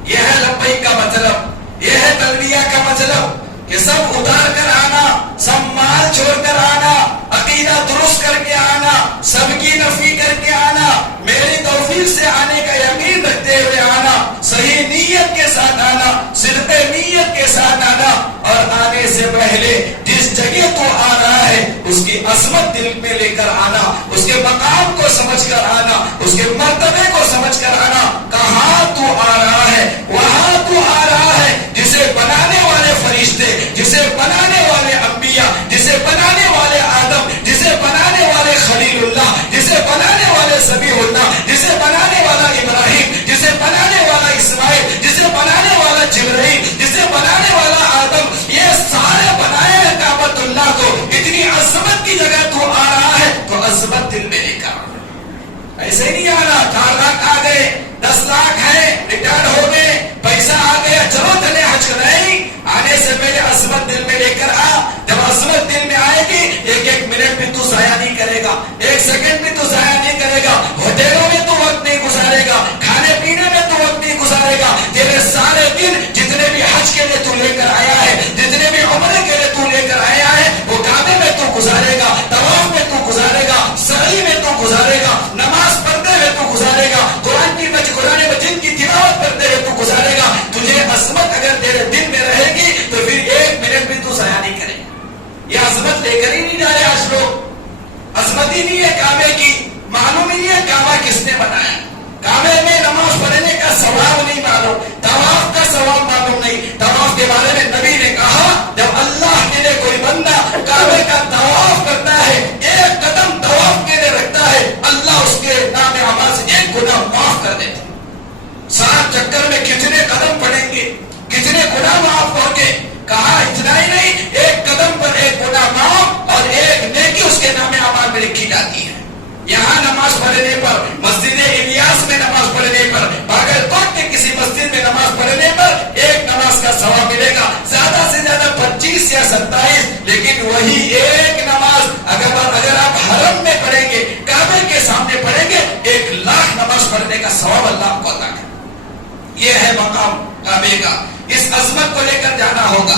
یہ ہے لبیک کا مطلب، یہ ہے تلبیہ کا مطلب کہ سب اتار کر آنا، سب مال چھوڑ کر آنا، عقیدہ درست کر کے آنا، سب کی نفی کر کے آنا، میری توفیق سے آنے کا یقین رکھتے ہوئے آنا، صحیح نیت کے ساتھ آنا، صدق نیت کے ساتھ آنا، اور آنے سے پہلے جس جگہ تو آ رہا ہے اس کی عظمت دل میں لے کر آنا، اس کے مقام کو سمجھ کر آنا، اس کے مرتبے کو سمجھ کر آنا، کہاں تو آ رہا ہے، وہاں تو آ رہا ہے جسے بنانے والے فرشتے، جسے بنانے والے انبیاء، جسے بنانے والے آدم، جسے بنانے والے خلیل اللہ، جسے بنانے والے ذبیح اللہ، جسے بنانے والا ابراہیم، جسے بنانے والا اسماعیل، جسے بنانے والا جبرائیل، جسے بنانے والا آدم، یہ سارے بنائے ہیں کعبۃ اللہ کو۔ اتنی عظمت کی جگہ تو آ رہا ہے تو عظمت دل میں لے کر آنا، ایسے نہیں آنا 4 لاکھ آ گئے، 10 لاکھ ہے، ریٹائر ہو گئے، پیسہ آ گیا، چلو چلے حج نہیں، آنے سے پہلے عظمت دل میں لے کر آ۔ جب عظمت دل میں آئے گی، ایک منٹ بھی تو ضائع نہیں کرے گا، 1 سیکنڈ بھی تو ضائع نہیں کرے گا، ہوٹلوں میں تو وقت نہیں گزارے گا، کھانے پینے میں تو وقت نہیں گزارے گا، تیرے سارے دن جتنے بھی حج کے لیے تو لے کر آیا ہے، جتنے بھی عمرے کے لیے تو لے کر آیا ہے، وہ کعبے میں تو گزارے گا، طواف میں تو گزارے گا، سعی میں تو گزارے گا، نماز پڑھتے ہوئے تو گزارے گا، قرآن مجید کی تلاوت کرتے ہوئے تو گزارے گا۔ تجھے عظمت اگر تیرے دل میں رہے گی تو پھر 1 منٹ بھی تو ضائع نہیں کرے گا۔ یہ عظمت لے کر ہی نہیں جا رہے آج لوگ، عظمت ہی نہیں ہے کعبے کی، معلوم ہی نہیں ہے کعبہ کس نے بنایا، کعبے میں نماز پڑھنے کا ثواب نہیں معلوم، طواف کا ثواب معلوم نہیں۔ طواف کے بارے میں نبی نے کہا جب اللہ کے لیے کوئی بندہ کعبے کا طواف کرتا ہے، 1 قدم طواف کے لیے رکھتا ہے، اللہ اس کے نام اعمال سے 1 گناہ معاف کر دیتا ہے۔ 7 چکر میں کتنے قدم پڑیں گے، کتنے گناہ معاف ہوں گے؟ کہا اتنا ہی نہیں، 1 قدم پر 1 گناہ معاف اور 1 نیکی اس کے نام اعمال میں لکھی جاتی ہے۔ یہاں نماز پڑھنے پر، مسجد الیاس میں نماز پڑھنے پر، باغل کوٹ کے کسی مسجد میں نماز پڑھنے پر 1 نماز کا ثواب ملے گا، زیادہ سے زیادہ 25 یا 27، لیکن وہی 1 نماز اگر آپ حرم میں پڑھیں گے، کعبے کے سامنے پڑھیں گے، 1 لاکھ نماز پڑھنے کا ثواب اللہ آپ کو عطا کرے۔ یہ ہے مقام کعبے کا، اس عظمت کو لے کر جانا ہوگا،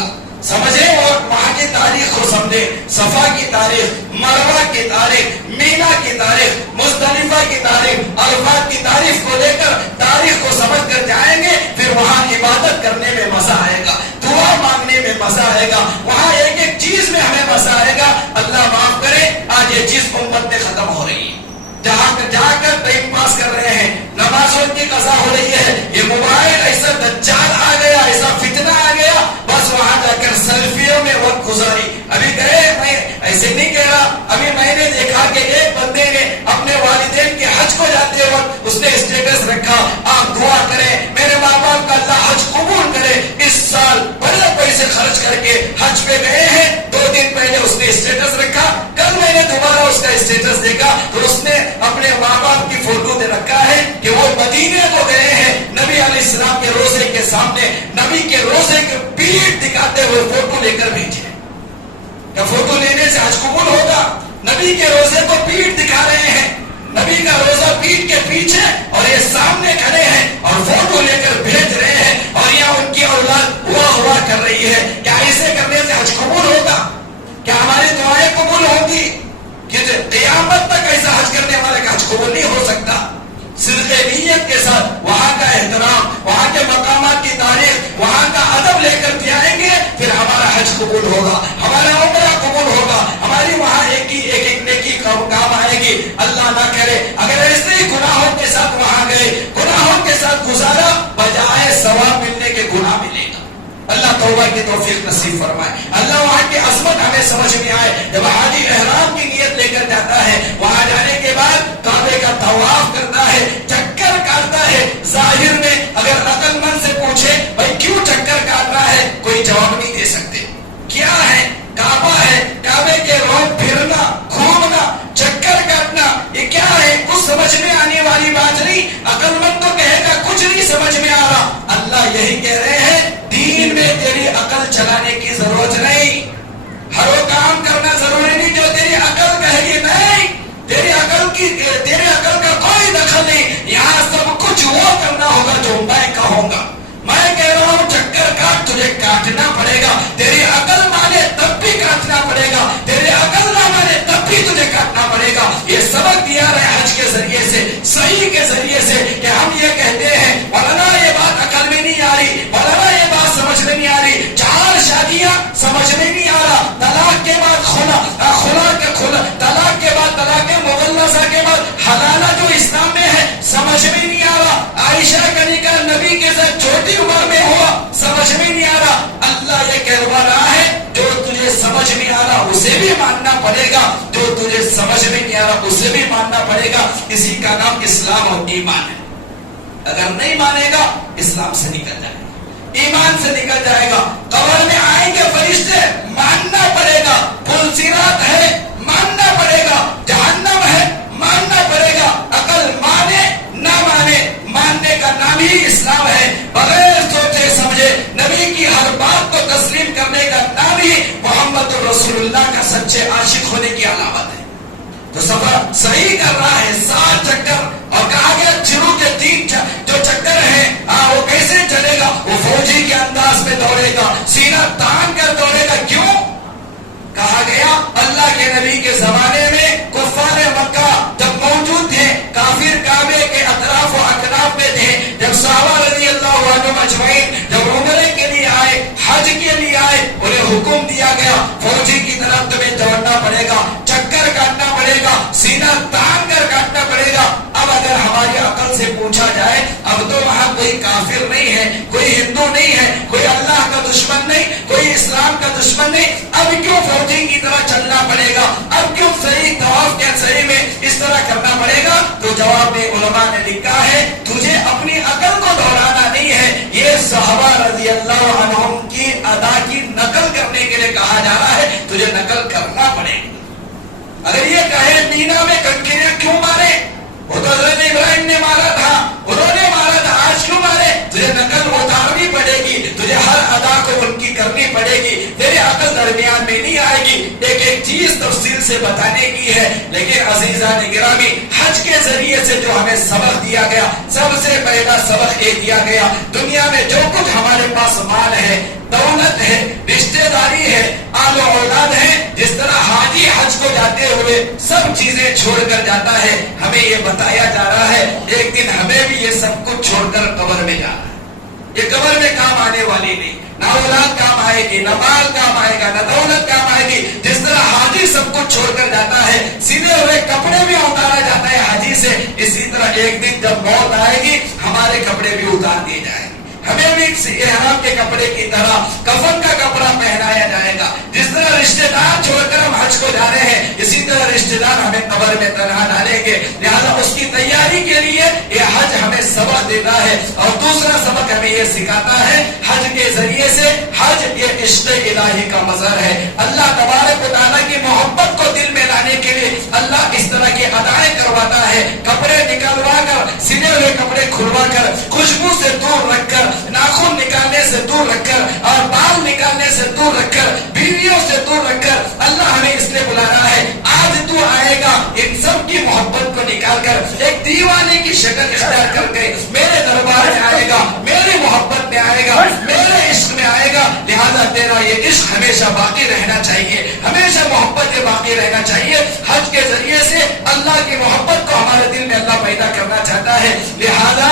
سمجھیں اور وہاں کی تاریخ کو سمجھیں، صفا کی تاریخ، مروہ کی تاریخ، مینا کی تاریخ، مزدلفہ کی تاریخ، عرفات کی تاریخ کو لے کر تاریخ کو سمجھ کر جائیں گے، پھر وہاں عبادت کرنے میں مزہ آئے گا، دعا مانگنے میں مزہ آئے گا، وہاں ایک چیز میں ہمیں مزہ آئے گا۔ اللہ معاف کرے، آج یہ چیز امت میں ختم ہو رہی ہے، جا کر ٹائم پاس کر رہے ہیں، نمازوں کی قضا ہو رہی ہے، یہ موبائل ایسا دجال آ گیا، ایسا فتنہ آ گیا، بس وہاں جا کر سیلفیوں میں وقت گزاری۔ ابھی گئے، میں ایسے نہیں کہہ رہا، ابھی میں نے دیکھا کہ ایک بندے نے اپنے والدین کے حج کو جاتے وقت اس نے اسٹیٹس رکھا، آپ دعا کریں میرے ماں باپ کا اللہ حج قبول کرے، اس سال بڑے پیسے خرچ کر کے حج پہ گئے ہیں۔ 2 دن پہلے اس نے اسٹیٹس رکھا، کل میں نے دوبارہ اس کا اسٹیٹس دیکھا تو اس نے اپنے ماں باپ کی فوٹو دے رکھا ہے کہ وہ مدینے کو گئے ہیں، نبی علیہ السلام کے روزے کے سامنے نبی کے روزے کے پیٹ دکھاتے ہوئے فوٹو لے کر بھیجے۔ کیا فوٹو لینے سے حج قبول ہوگا؟ نبی کے روزے کو پیٹ دکھا رہے ہیں، نبی کا روزہ پیٹ کے پیچھے اور یہ سامنے کھڑے ہیں اور فوٹو لے کر بھیج رہے ہیں، اور یہاں ان کی اولاد ہوا کر رہی ہے۔ کیا ایسے کرنے سے حج قبول ہوگا؟ کیا ہماری دعائیں قبول ہوں گی؟ کہ قیامت تک ایسا حج کرنے والے کا حج قبول نہیں ہو سکتا۔ صدق نیت کے ساتھ وہاں کا احترام، وہاں کے مقامات کی تاریخ، وہاں کا ادب لے کر بھی آئیں گے، پھر ہمارا حج قبول ہوگا، ہمارا عمرہ قبول ہوگا، ہماری وہاں ایک نیکی کام آئے گی۔ اللہ نہ کرے اگر ایسے ہی گناہوں کے ساتھ وہاں گئے، گناہوں کے ساتھ گزارا، بجائے ثواب ملنے کے گناہ ملے گا۔ اللہ توبہ کی توفیق نصیب فرمائے، اللہ وہاں کی عظمت ہمیں سمجھ میں آئے۔ جب حاجی احرام کی نیت لے کر جاتا ہے، وہاں جانے کے بعد کعبے کا طواف کرتا ہے، چکر کاٹتا ہے، ظاہر میں اگر عقل مند سے پوچھے بھائی کیوں چکر کاٹ رہا ہے، کوئی جواب نہیں دے سکتے۔ کیا ہے؟ کعبہ ہے، کعبے کے روز پھرنا، گھومنا، چکر کاٹنا، یہ کیا ہے؟ کچھ سمجھ میں آنے والی بات نہیں۔ عقل مند تو کہے گا کچھ نہیں سمجھ میں آ رہا، اللہ یہی کہہ رہے ہیں دین میں تیری عقل چلانے کی ضرورت نہیں، ہر وہ کام کرنا ضروری نہیں جو تیری عقل کہے گی، نہیں، تیری عقل کے بعد حلالہ جو اسلام میں ہے سمجھ میں نہیں آ رہا، عائشہ کا نکاح نبی کے ساتھ چھوٹی عمر میں ہوا، سمجھ میں نہیں آ رہا، اللہ یہ کہلوا رہا ہے جو تجھے سمجھ میں آ رہا اسے بھی ماننا پڑے گا، جو تجھے سمجھ میں نہیں آ رہا اسے بھی ماننا پڑے گا. اسی کا نام اسلام اور ایمان ہے. اگر نہیں مانے گا اسلام سے نکل جائے گا، ایمان سے نکل جائے گا. قبر میں آئیں گے فرشتے، ماننا پڑے گا. پل صراط ہے، ماننا پڑے گا. جہنم ہے، ماننا پڑے گا. عقل مانے نہ مانے، ماننے کا نام ہی اسلام ہے. بغیر سوچے سمجھے نبی کی ہر بات کو تسلیم کرنے کا نام ہی محمد رسول اللہ کا سچے عاشق ہونے کی علامت ہے. تو سفر صحیح کر رہا ہے 7 چکر، اور کہا گیا چرو کے 3 جو چکر ہیں وہ کیسے چلے گا؟ وہ فوجی کے انداز میں دوڑے گا، سینہ تان کر دوڑے گا. کیوں؟ کہا گیا اللہ کے نبی کے زمانے میں کفار مکہ جب موجود تھے، کافر کعبے کے اطراف و اکناف میں تھے، جب صحابہ رضی اللہ عنہم اجمعین جب عمرے کے لیے آئے، حج کے لیے آئے، انہیں حکم دیا گیا فوجی کی طرف تمہیں دوڑنا پڑے گا، چکر کاٹنا پڑے گا، سینہ تان کر کاٹنا پڑے گا. اب اگر ہماری عقل سے پوچھا جائے، اب تو وہاں کوئی کافر نہیں ہے، کوئی ہندو نہیں ہے، کوئی اللہ کا دشمن نہیں، کوئی اسلام کا دشمن نہیں، اب کیوں فوجی کی طرح چلنا پڑے گا؟ اب کیوں صحیح طواف کے صحیح میں اس طرح کرنا پڑے گا؟ تو جواب میں علماء نے لکھا ہے تجھے اپنی عقل کو دہرانا نہیں ہے، یہ صحابہ رضی اللہ عنہم کی ادا کی نقل کرنے کے لیے کہا جا رہا ہے، تجھے نقل کرنا پڑے گا. اگر یہ کہے مینا میں کنکریاں کیوں مارے؟ وہ تو حضرت ابراہیم نے مارا تھا، انہوں نے مارا تھا، آج کیوں مارے؟ تجھے نقل اتارنی پڑے گی، تجھے ہر ادا کو ان کی کرنی پڑے گی. تیری عقل درمیان میں نہیں آئے گی. ایک ایک چیز تفصیل سے بتانے کی ہے. لیکن عزیزان گرامی، حج کے ذریعے سے جو ہمیں سبق دیا گیا، سب سے پہلا سبق یہ دیا گیا دنیا میں جو کچھ ہمارے پاس مال ہے، دولت ہے، رشتہ داری ہے، آل و اولاد ہے، جس طرح حاجی حج کو جاتے ہوئے سب چیزیں چھوڑ کر جاتا ہے، ہمیں یہ بتایا جا رہا ہے ایک دن ہمیں بھی یہ سب کچھ چھوڑ کر قبر میں جانا ہے. یہ قبر میں کام آنے والی نہیں، نہ اولاد کام آئے گی، نہ مال کام آئے گا، نہ دولت کام آئے گی. جس طرح حاجی سب کچھ چھوڑ کر جاتا ہے، سیدھے ہوئے کپڑے بھی اتارا جاتا ہے حاجی سے، اسی طرح ایک دن جب موت آئے گی ہمارے کپڑے بھی اتار دیے جائیں گے. ہمیں بھی احرام کے کپڑے کی طرح کفن کا کپڑا پہنایا جائے گا. جس طرح رشتہ دار چھوڑ کر ہم حج کو جا رہے ہیں، اسی طرح رشتہ دار ہمیں قبر میں تنہا ڈالیں گے. لہذا اس کی تیاری کے لیے یہ حج ہمیں سبق دیتا ہے. اور دوسرا سبق ہمیں یہ سکھاتا ہے حج کے ذریعے سے، حج یہ عشق الہی کا مظہر ہے. اللہ تبارک و تعالیٰ کی محبت کو دل میں لانے کے لیے اللہ اس طرح کی ادائیں کرواتا ہے. کپڑے نکلوا کر، سلے ہوئے کپڑے کھلوا کر، خوشبو سے دور رکھ کر، ناخن نکالنے سے دور رکھ کر، اور بال نکالنے سے دور رکھ کر، بیویوں سے دور رکھ کر اللہ ہمیں اس لیے بلا رہا ہے آج تو آئے گا ان سب کی محبت کو نکال کر ایک دیوانے کی شکل اختیار کر کے میرے دربار میں آئے گا، میری محبت میں آئے گا، میرے عشق میں آئے گا. لہذا تیرا یہ عشق ہمیشہ باقی رہنا چاہیے، ہمیشہ محبت باقی رہنا چاہیے. حج کے ذریعے سے اللہ کی محبت کو ہمارے دل میں اللہ پیدا کرنا چاہتا ہے. لہذا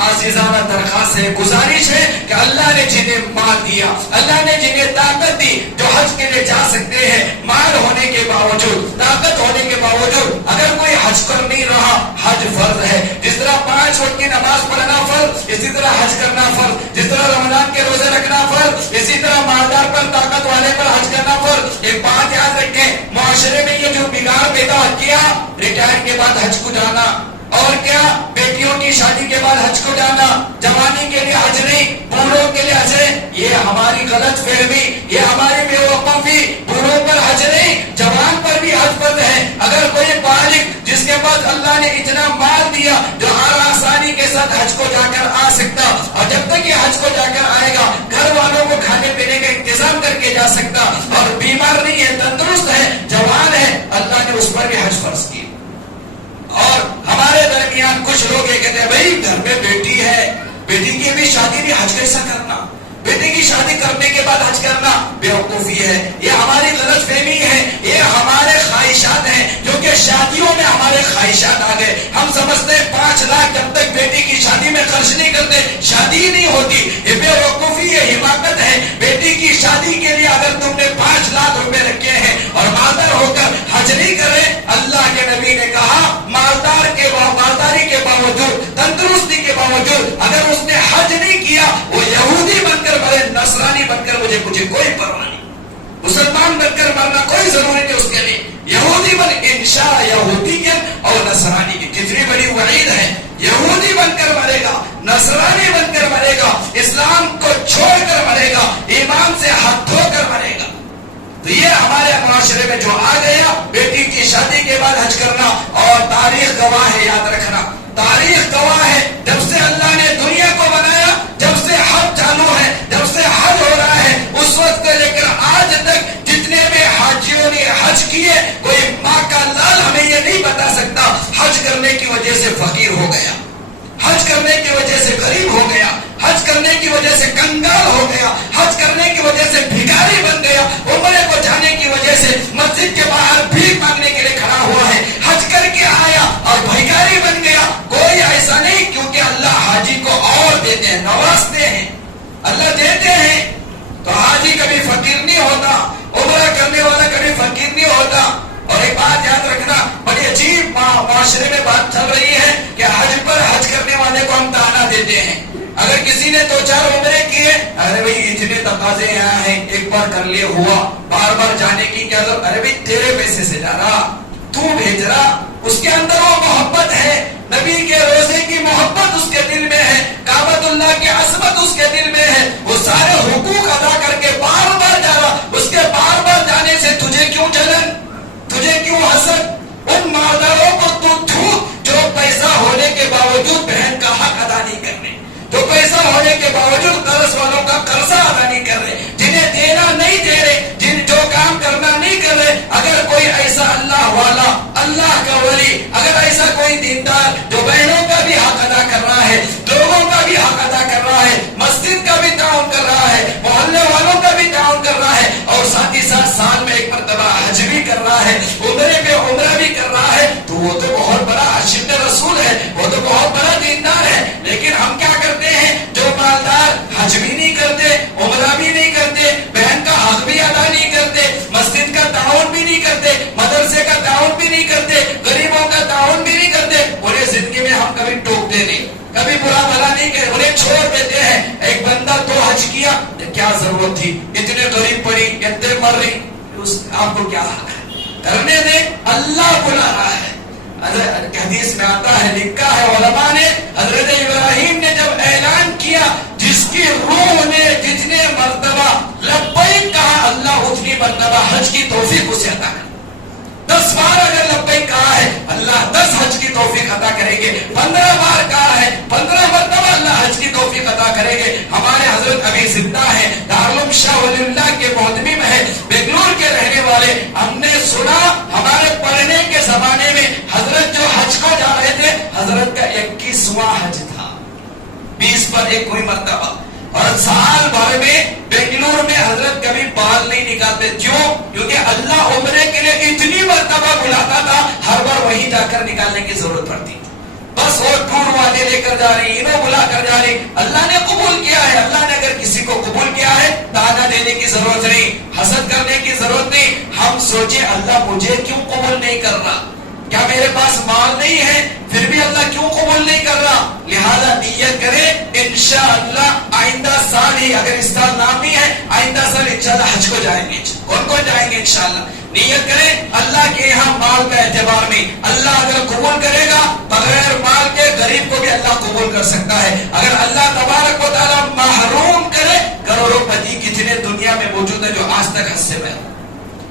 عزیزانہ درخواست ہے، گزارش ہے کہ اللہ نے جنہیں مال دیا، اللہ نے جنہیں طاقت دی، جو حج کے لیے جا سکتے ہیں، مال ہونے کے باوجود، طاقت ہونے کے باوجود اگر کوئی حج پر نہیں رہا، حج فرض ہے. جس طرح 5 وقت کی نماز پڑھنا فرض، اسی طرح حج کرنا فرض. جس طرح رمضان کے روزے رکھنا فرض، اسی طرح مالدار پر، طاقت والے پر حج کرنا فرض. ایک بات یاد رکھیں، معاشرے میں یہ جو بگاڑ پیدا کیا، ریٹائر کے بعد حج کو جانا، اور کیا بیٹیوں کی شادی کے بعد حج کو جانا، جوانی کے لیے حج نہیں، بوڑھوں کے لیے حج ہے، یہ ہماری غلط فہمی، یہ ہماری بے وقوفی. بوڑھوں پر حج نہیں، جوان پر بھی حج فرض ہے. اگر کوئی بالغ جس کے پاس اللہ نے اتنا مال دیا جو آسانی کے ساتھ حج کو جا کر آ سکتا، اور جب تک یہ حج کو جا کر آئے گا گھر والوں کو کھانے پینے کا انتظام کر کے جا سکتا، اور بیمار نہیں ہے، تندرست ہے، جوان ہے، اللہ نے اس پر بھی حج فرض کی. اور ہمارے درمیان کچھ لوگ یہ کہتے ہیں بھائی گھر میں بیٹی ہے، بیٹی کی بھی شادی نہیں، حج کیسا کرنا؟ بیٹی کی شادی کرنے کے بعد حج کرنا بیوقوفی ہے. یہ ہماری غلط فہمی ہے، یہ ہمارے خواہشات ہیں، کیونکہ شادیوں میں ہمارے خواہشات آ گئے. ہم سمجھتے ہیں 5 لاکھ جب تک بیٹی کی شادی میں خرچ نہیں کرتے شادی ہی نہیں ہوتی. یہ بیوقوفی، یہ حماقت ہے. بیٹی کی شادی کے لیے اگر تم نے 5 لاکھ روپے رکھے ہیں اور مالدار ہو کر حج نہیں کرے، اللہ کے نبی نے کہا مالداری کے باوجود، تندرستی کے باوجود اگر اس نے حج نہیں کیا، وہ یہودی بن کر مرے، نصرانی بن کر مجھے کوئی پرواہ نہیں، مسلمان بن کر مرنا کوئی ضروری نہیں اس کے لیے، یہودی بن انشاء یہودیت اور نصرانی کی کتنی بڑی وعید ہے، یہودی بن کر مرے گا، نصرانی بن کر مرے گا، اسلام کو چھوڑ کر مرے گا، ایمان سے ہاتھ دھو کر مرے گا۔ تو یہ ہمارے معاشرے میں جو آ گیا، بیٹی کی شادی کے بعد حج کرنا، اور تاریخ گواہ ہے، یاد رکھنا تاریخ گواہ ہے، جب سے اللہ نے دنیا کو بنایا، جب سے حج چالو ہے، جب سے حج ہو رہا ہے، اس وقت کو لے کر آج تک جتنے بھی حاجیوں نے حج کیے، کوئی ماں کا لال ہمیں یہ نہیں بتا سکتا حج کرنے کی وجہ سے فقیر ہو گیا، حج کرنے کی وجہ سے غریب ہو گیا، حج کرنے کی وجہ سے کنگال ہو گیا، حج کرنے کی وجہ سے بھکاری بن گیا، عمرے کو جانے کی وجہ سے مسجد کے باہر بھیک مانگنے کے لیے کھڑا ہوا ہے، حج کر کے آیا اور بھکاری بن گیا، کوئی ایسا نہیں، کیونکہ اللہ حاجی کو اور دیتے ہیں، نوازتے ہیں، اللہ دیتے ہیں، تو حاجی کبھی فقیر نہیں ہوتا، عمرہ کرنے والا کبھی فقیر نہیں ہوتا۔ اور ایک بات یاد رکھنا، بڑی عجیب معاشرے میں بات چل رہی ہے کہ حج پر حج کرنے والے کو ہم تانا دیتے ہیں، اگر کسی نے 2-4 عمرے کیے، ارے بھائی اتنے تقاضے یہاں ہیں، ایک بار کر لیے ہوا، بار بار جانے کی کیا ضرورت، ارے بھائی تیرے پیسے سے جا رہا، تو بھیج رہا، اس کے اندر وہ محبت ہے، نبی کے روزے کی محبت اس کے دل میں ہے، کعبۃ اللہ کی عظمت اس کے دل میں ہے، وہ سارے حقوق ادا کر کے بار بار جا رہا، اس کے بار بار جانے سے تجھے کیوں جلن، تجھے کیوں حسد، ان مالداروں کو تو تھوک جو پیسہ ہونے کے باوجود بہن کا حق ادا نہیں کرنے، جو پیسہ ہونے کے باوجود قرض والوں کا قرضہ ادا نہیں کر رہے، جنہیں دینا نہیں دے رہے، جو کام کرنا نہیں کر رہے، اگر کوئی ایسا اللہ والا، اللہ کا ولی، اگر ایسا کوئی دیندار جو بہنوں کا بھی حق ادا کر رہا ہے، لوگوں کا بھی حق ادا کر رہا ہے، مسجد کا بھی تعاون کر رہا ہے، محلے والوں کا بھی تعاون کر رہا ہے، اور ساتھ ہی ساتھ سال میں ایک مرتبہ حج بھی کر رہا ہے، عمرے پہ عمرہ بھی کر رہا ہے، تو وہ تو بہت بڑا عاشق رسول ہے، وہ تو بہت بڑا دیندار ہے۔ لیکن ہم کیا کرتے ہیں، جو مالدار حج بھی نہیں کرتے، عمرہ بھی نہیں کرتے، بہن کا حق بھی ادا نہیں کرتے، مسجد کا تعاون بھی نہیں کرتے، مدرسے کا تعاون بھی نہیں کرتے، غریبوں کا تعاون بھی نہیں کرتے، انہیں زندگی میں ہم کبھی ٹوکتے نہیں، کبھی برا بھلا نہیں کرتے، انہیں چھوڑ دیتے ہیں۔ ایک بندہ تو حج کیا، کیا ضرورت تھی، اتنے غریب پڑی، اتنے مر رہی، آپ کو کیا حق ہے، کرنے دے، اللہ بلا رہا ہے۔ حدیث میں آتا ہے، لکھا ہے علماء نے، حضرت ابراہیم نے جب اعلان کیا، جس کی روح نے جتنے مرتبہ لبیک کہا، اللہ اتنی مرتبہ حج کی توفیق اسے عطا کر، 10 بار اگر لبیک کہا ہے، اللہ 10 حج کی توفیق عطا کریں گے، 15 بار کہا ہے، 15 مرتبہ اللہ حج کی توفیق عطا کریں گے۔ ہمارے حضرت ابھی زندہ ہے، دارالعلوم شاہ ولی اللہ کے محتمم ہے، بنگلور کے رہنے والے، ہم نے سنا ہمارے پڑھنے کے زمانے میں حضرت جو حج کو جا رہے تھے، حضرت کا 21واں حج تھا، 20 پر ایک کوئی مرتبہ، اور سال بھر میں بنگلور میں حضرت کبھی بال نہیں نکالتے، کیوں؟ کیونکہ اللہ عمرے کے لیے اتنی مرتبہ بلاتا تھا، ہر بار وہیں جا کر نکالنے کی ضرورت پڑتی، بس وہ ٹور والے لے کر جا رہی، انہوں بلا کر جا رہی، اللہ نے قبول کیا ہے۔ اللہ نے اگر کسی کو قبول کیا ہے، تانا دینے کی ضرورت نہیں، حسد کرنے کی ضرورت نہیں۔ ہم سوچے اللہ مجھے کیوں قبول نہیں کر رہا، کیا میرے پاس مال نہیں ہے، پھر بھی اللہ کیوں قبول نہیں کر رہا؟ لہذا نیت کرے، انشاءاللہ آئندہ سال ہی، اگر اس سال نام نہیں ہے، آئندہ سال انشاءاللہ حج کو جائیں گے، کون جائیں گے انشاءاللہ۔ نیت کرے اللہ کے یہاں مال کا اعتبار نہیں، اللہ اگر قبول کرے گا، بغیر مال کے غریب کو بھی اللہ قبول کر سکتا ہے۔ اگر اللہ تبارک و تعالیٰ محروم کرے، کروڑوں پتی کتنے دنیا میں موجود ہے جو آج تک حد سے محروم۔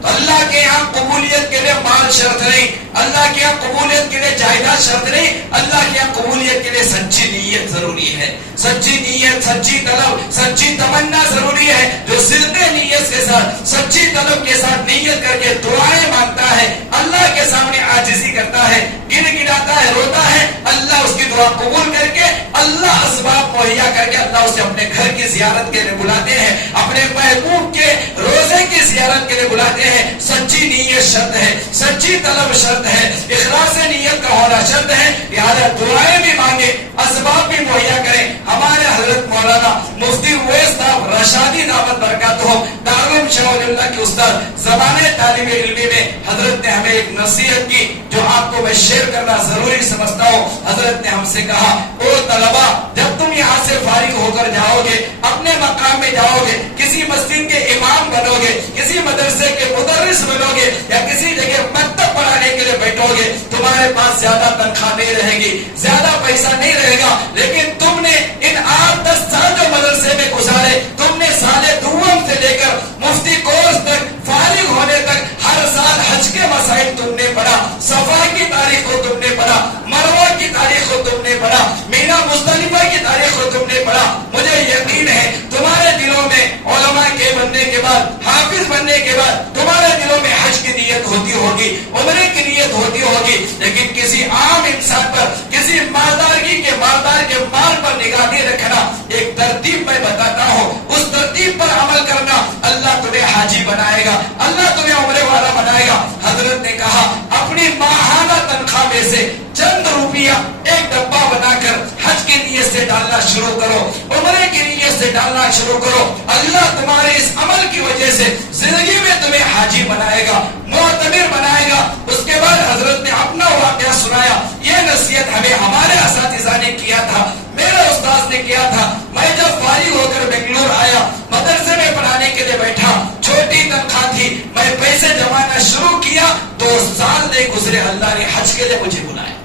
تو اللہ کے یہاں قبولیت کے لیے مال شرط نہیں، اللہ کے یہاں قبولیت کے لیے جائیداد شرط نہیں، اللہ کے یہاں قبولیت کے لیے سچی نیت ضروری ہے، سچی نیت، سچی طلب، سچی تمنا ضروری ہے۔ جو صدق نیت کے ساتھ، سچی طلب کے ساتھ نیت کر کے دعائیں مانگتا ہے، اللہ کے سامنے عاجزی کرتا ہے، گڑ گڑاتا ہے، روتا ہے، اللہ اس کی دعا قبول کر کے، اللہ اسباب مہیا کر کے اللہ اسے اپنے گھر کی زیارت کے لیے بلاتے ہیں، اپنے محبوب کے روزے کی زیارت کے لیے بلاتے ہیں۔ سچی نیت شرط ہے، سچی طلب شرط ہے، اخلاص نیت کا ہونا شرط ہے۔ لہذا دعائیں بھی مانگے، اسباب بھی مہیا کریں۔ ہمارے حضرت مولانا مفتی اویس صاحب رشادی دعوت برکات ہو دارالعلوم شاہ ولی اللہ کے استاد زمانے طالب علمی میں حضرت نے ہمیں ایک نصیحت کی جو آپ کو میں شیئر کرنا ضروری سمجھتا ہوں. حضرت نے ہم سے کہا او طلبا جب تم یہاں سے فارغ ہو کر جاؤ گے اپنے مقام میں جاؤ گے کسی مسجد کے امام بنو گے کسی مدرسے کے مدرس بنو گے یا کسی جگہ مکتب پڑھانے کے لیے بیٹھو گے تمہارے پاس زیادہ تنخواہ نہیں رہے گی زیادہ پیسہ نہیں رہے گا لیکن تم نے ان 8-10 سال جو مدرسے میں گزارے تم نے سال دوم سے لے کر مفتی کورس تک فارغ ہونے تک ہر سال حج کے مسائل تم نے پڑھا صفا کی تاریخ کو تم نے پڑھا مروہ کی تاریخ کو تم نے پڑھا مینا مزدلفہ کی تاریخ کو تم نے پڑھا. مجھے یقین ہے تمہارے دلوں میں علماء کے بننے کے بعد حافظ بننے کے بعد تمہارے دلوں میں حج کی نیت ہوتی ہوگی عمرے کی نیت ہوتی ہوگی لیکن کسی عام انسان پر کسی مالدارگی کے مالدار کے مال پر نگاہ نہیں رکھنا. ایک ترتیب میں بتاتا ہوں اس ترتیب پر عمل کرنا اللہ تمہیں حاجی بنائے گا اللہ تمہیں عمرے والا بنائے گا. حضرت نے کہا اپنی ماہانہ تنخواہ میں سے چند روپیہ ایک ڈبہ بنا کر حج کی نیت سے ڈالنا شروع کرو عمرے کی نیت سے ڈالنا شروع کرو. اللہ تمہارے اس عمل کی وجہ سے زندگی میں تمہیں حاجی بنائے گا معتمر بنائے گا. اس کے بعد حضرت نے اپنا واقعہ سنایا. یہ نصیحت ہمیں ہمارے اساتذہ نے کیا تھا میرے استاد نے کیا تھا. میں جب فارغ ہو کر بنگلور آیا مدرسے میں پڑھانے کے لیے بیٹھا چھوٹی تنخواہ تھی میں پیسے جمانا شروع کیا 2 سال نہیں گزرے اللہ نے حج کے لیے مجھے بلایا.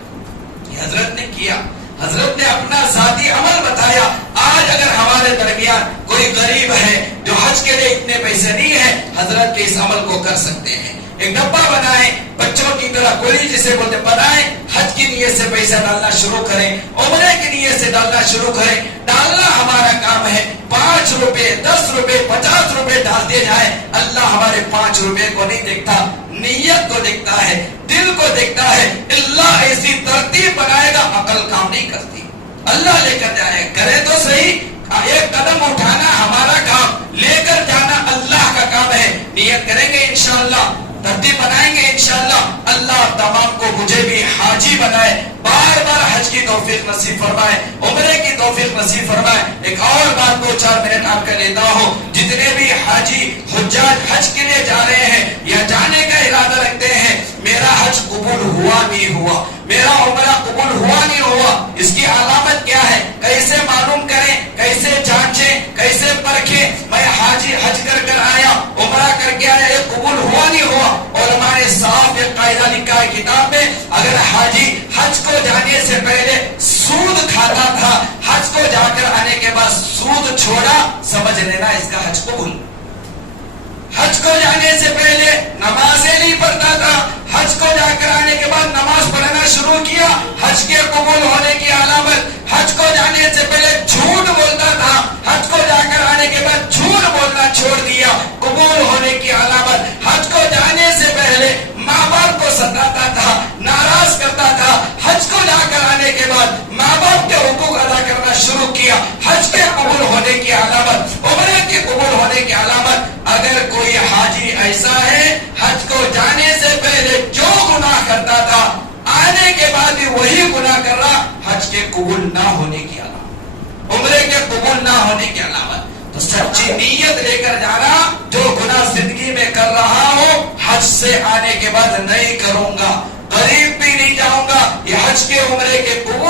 یہ حضرت نے کیا حضرت نے اپنا ذاتی عمل بتایا. آج اگر ہمارے درمیان کوئی غریب ہے جو حج کے لیے اتنے پیسے نہیں ہے حضرت کے اس عمل کو کر سکتے ہیں. ایک ڈبہ بنائیں بچوں کی طرح کوئی جسے بولتے بنائیں حج کی نیت سے پیسہ ڈالنا شروع کریں عمرے کی نیت سے ڈالنا شروع کریں. ڈالنا ہمارا کام ہے 5 روپے 10 روپے 50 روپے ڈالتے جائیں. اللہ ہمارے 5 روپے کو نہیں دیکھتا نیت کو دیکھتا ہے دل کو دیکھتا ہے. اللہ ایسی ترتیب بنائے گا عقل کام نہیں کرتی. اللہ لے کر جائے کرے تو صحیح ایک قدم اٹھانا ہمارا کام لے کر جانا اللہ کا کام ہے. نیت کریں گے انشاءاللہ ترتیب بنائیں گے انشاءاللہ. اللہ تمام کو مجھے بھی حاجی بنائے بار بار حج کی توفیق نصیب فرمائے عمرے کی توفیق نصیب فرمائے. ایک اور بات 2-4 منٹ آپ کا لیتا ہوں. جتنے بھی حاجی حجاج حج کے لیے جا رہے ہیں یا جانے کا ارادہ رکھتے ہیں میرا حج قبول ہوا نہیں ہوا میرا عمرہ قبول ہوا نہیں ہوا اس کی علامت کیا ہے کیسے معلوم کریں کیسے جانچیں کیسے پرکھیں. میں حاجی حج کر آیا عمرہ کر کے آیا یہ قبول ہوا نہیں ہوا. اور ہمارے صاحب ایک قاعدہ لکھا ہے کتاب میں اگر حاجی حج کو جانے سے پہلے سود کھاتا تھا حج کو جا کر آنے کے بعد سود چھوڑا سمجھ لینا اس کا حج قبول. حج کو جانے سے پہلے نمازیں نہیں پڑھتا تھا حج کو جا کر آنے کے بعد نماز پڑھنا شروع کیا حج کے قبول ہونے کی علامت. حج کو جانے سے پہلے جھوٹ بولتا تھا حج کو جا کر آنے کے بعد جھوٹ بولنا چھوڑ دیا قبول ہونے کی علامت. حج کو جانے سے پہلے ماں باپ کو ستاتا تھا ناراض کرتا تھا حج کو جا کر آنے کے بعد ماں باپ کے حقوق ادا کرنا شروع کیا حج کے قبول ہونے کی علامت عمرے کے قبول ہونے کی علامت. اگر کوئی حاجی ایسا ہے حج کو جانے سے پہلے جو گناہ کرتا تھا آنے کے بعد بھی وہی گناہ کر رہا حج کے قبول نہ ہونے کی علامت عمرے کے قبول نہ ہونے کی علامت. تو سچی نیت لے کر جانا جو گناہ زندگی میں کر رہا ہوں حج سے آنے کے بعد نہیں کروں گا قریب بھی نہیں جاؤں گا. یہ حج کے عمرے کے قبول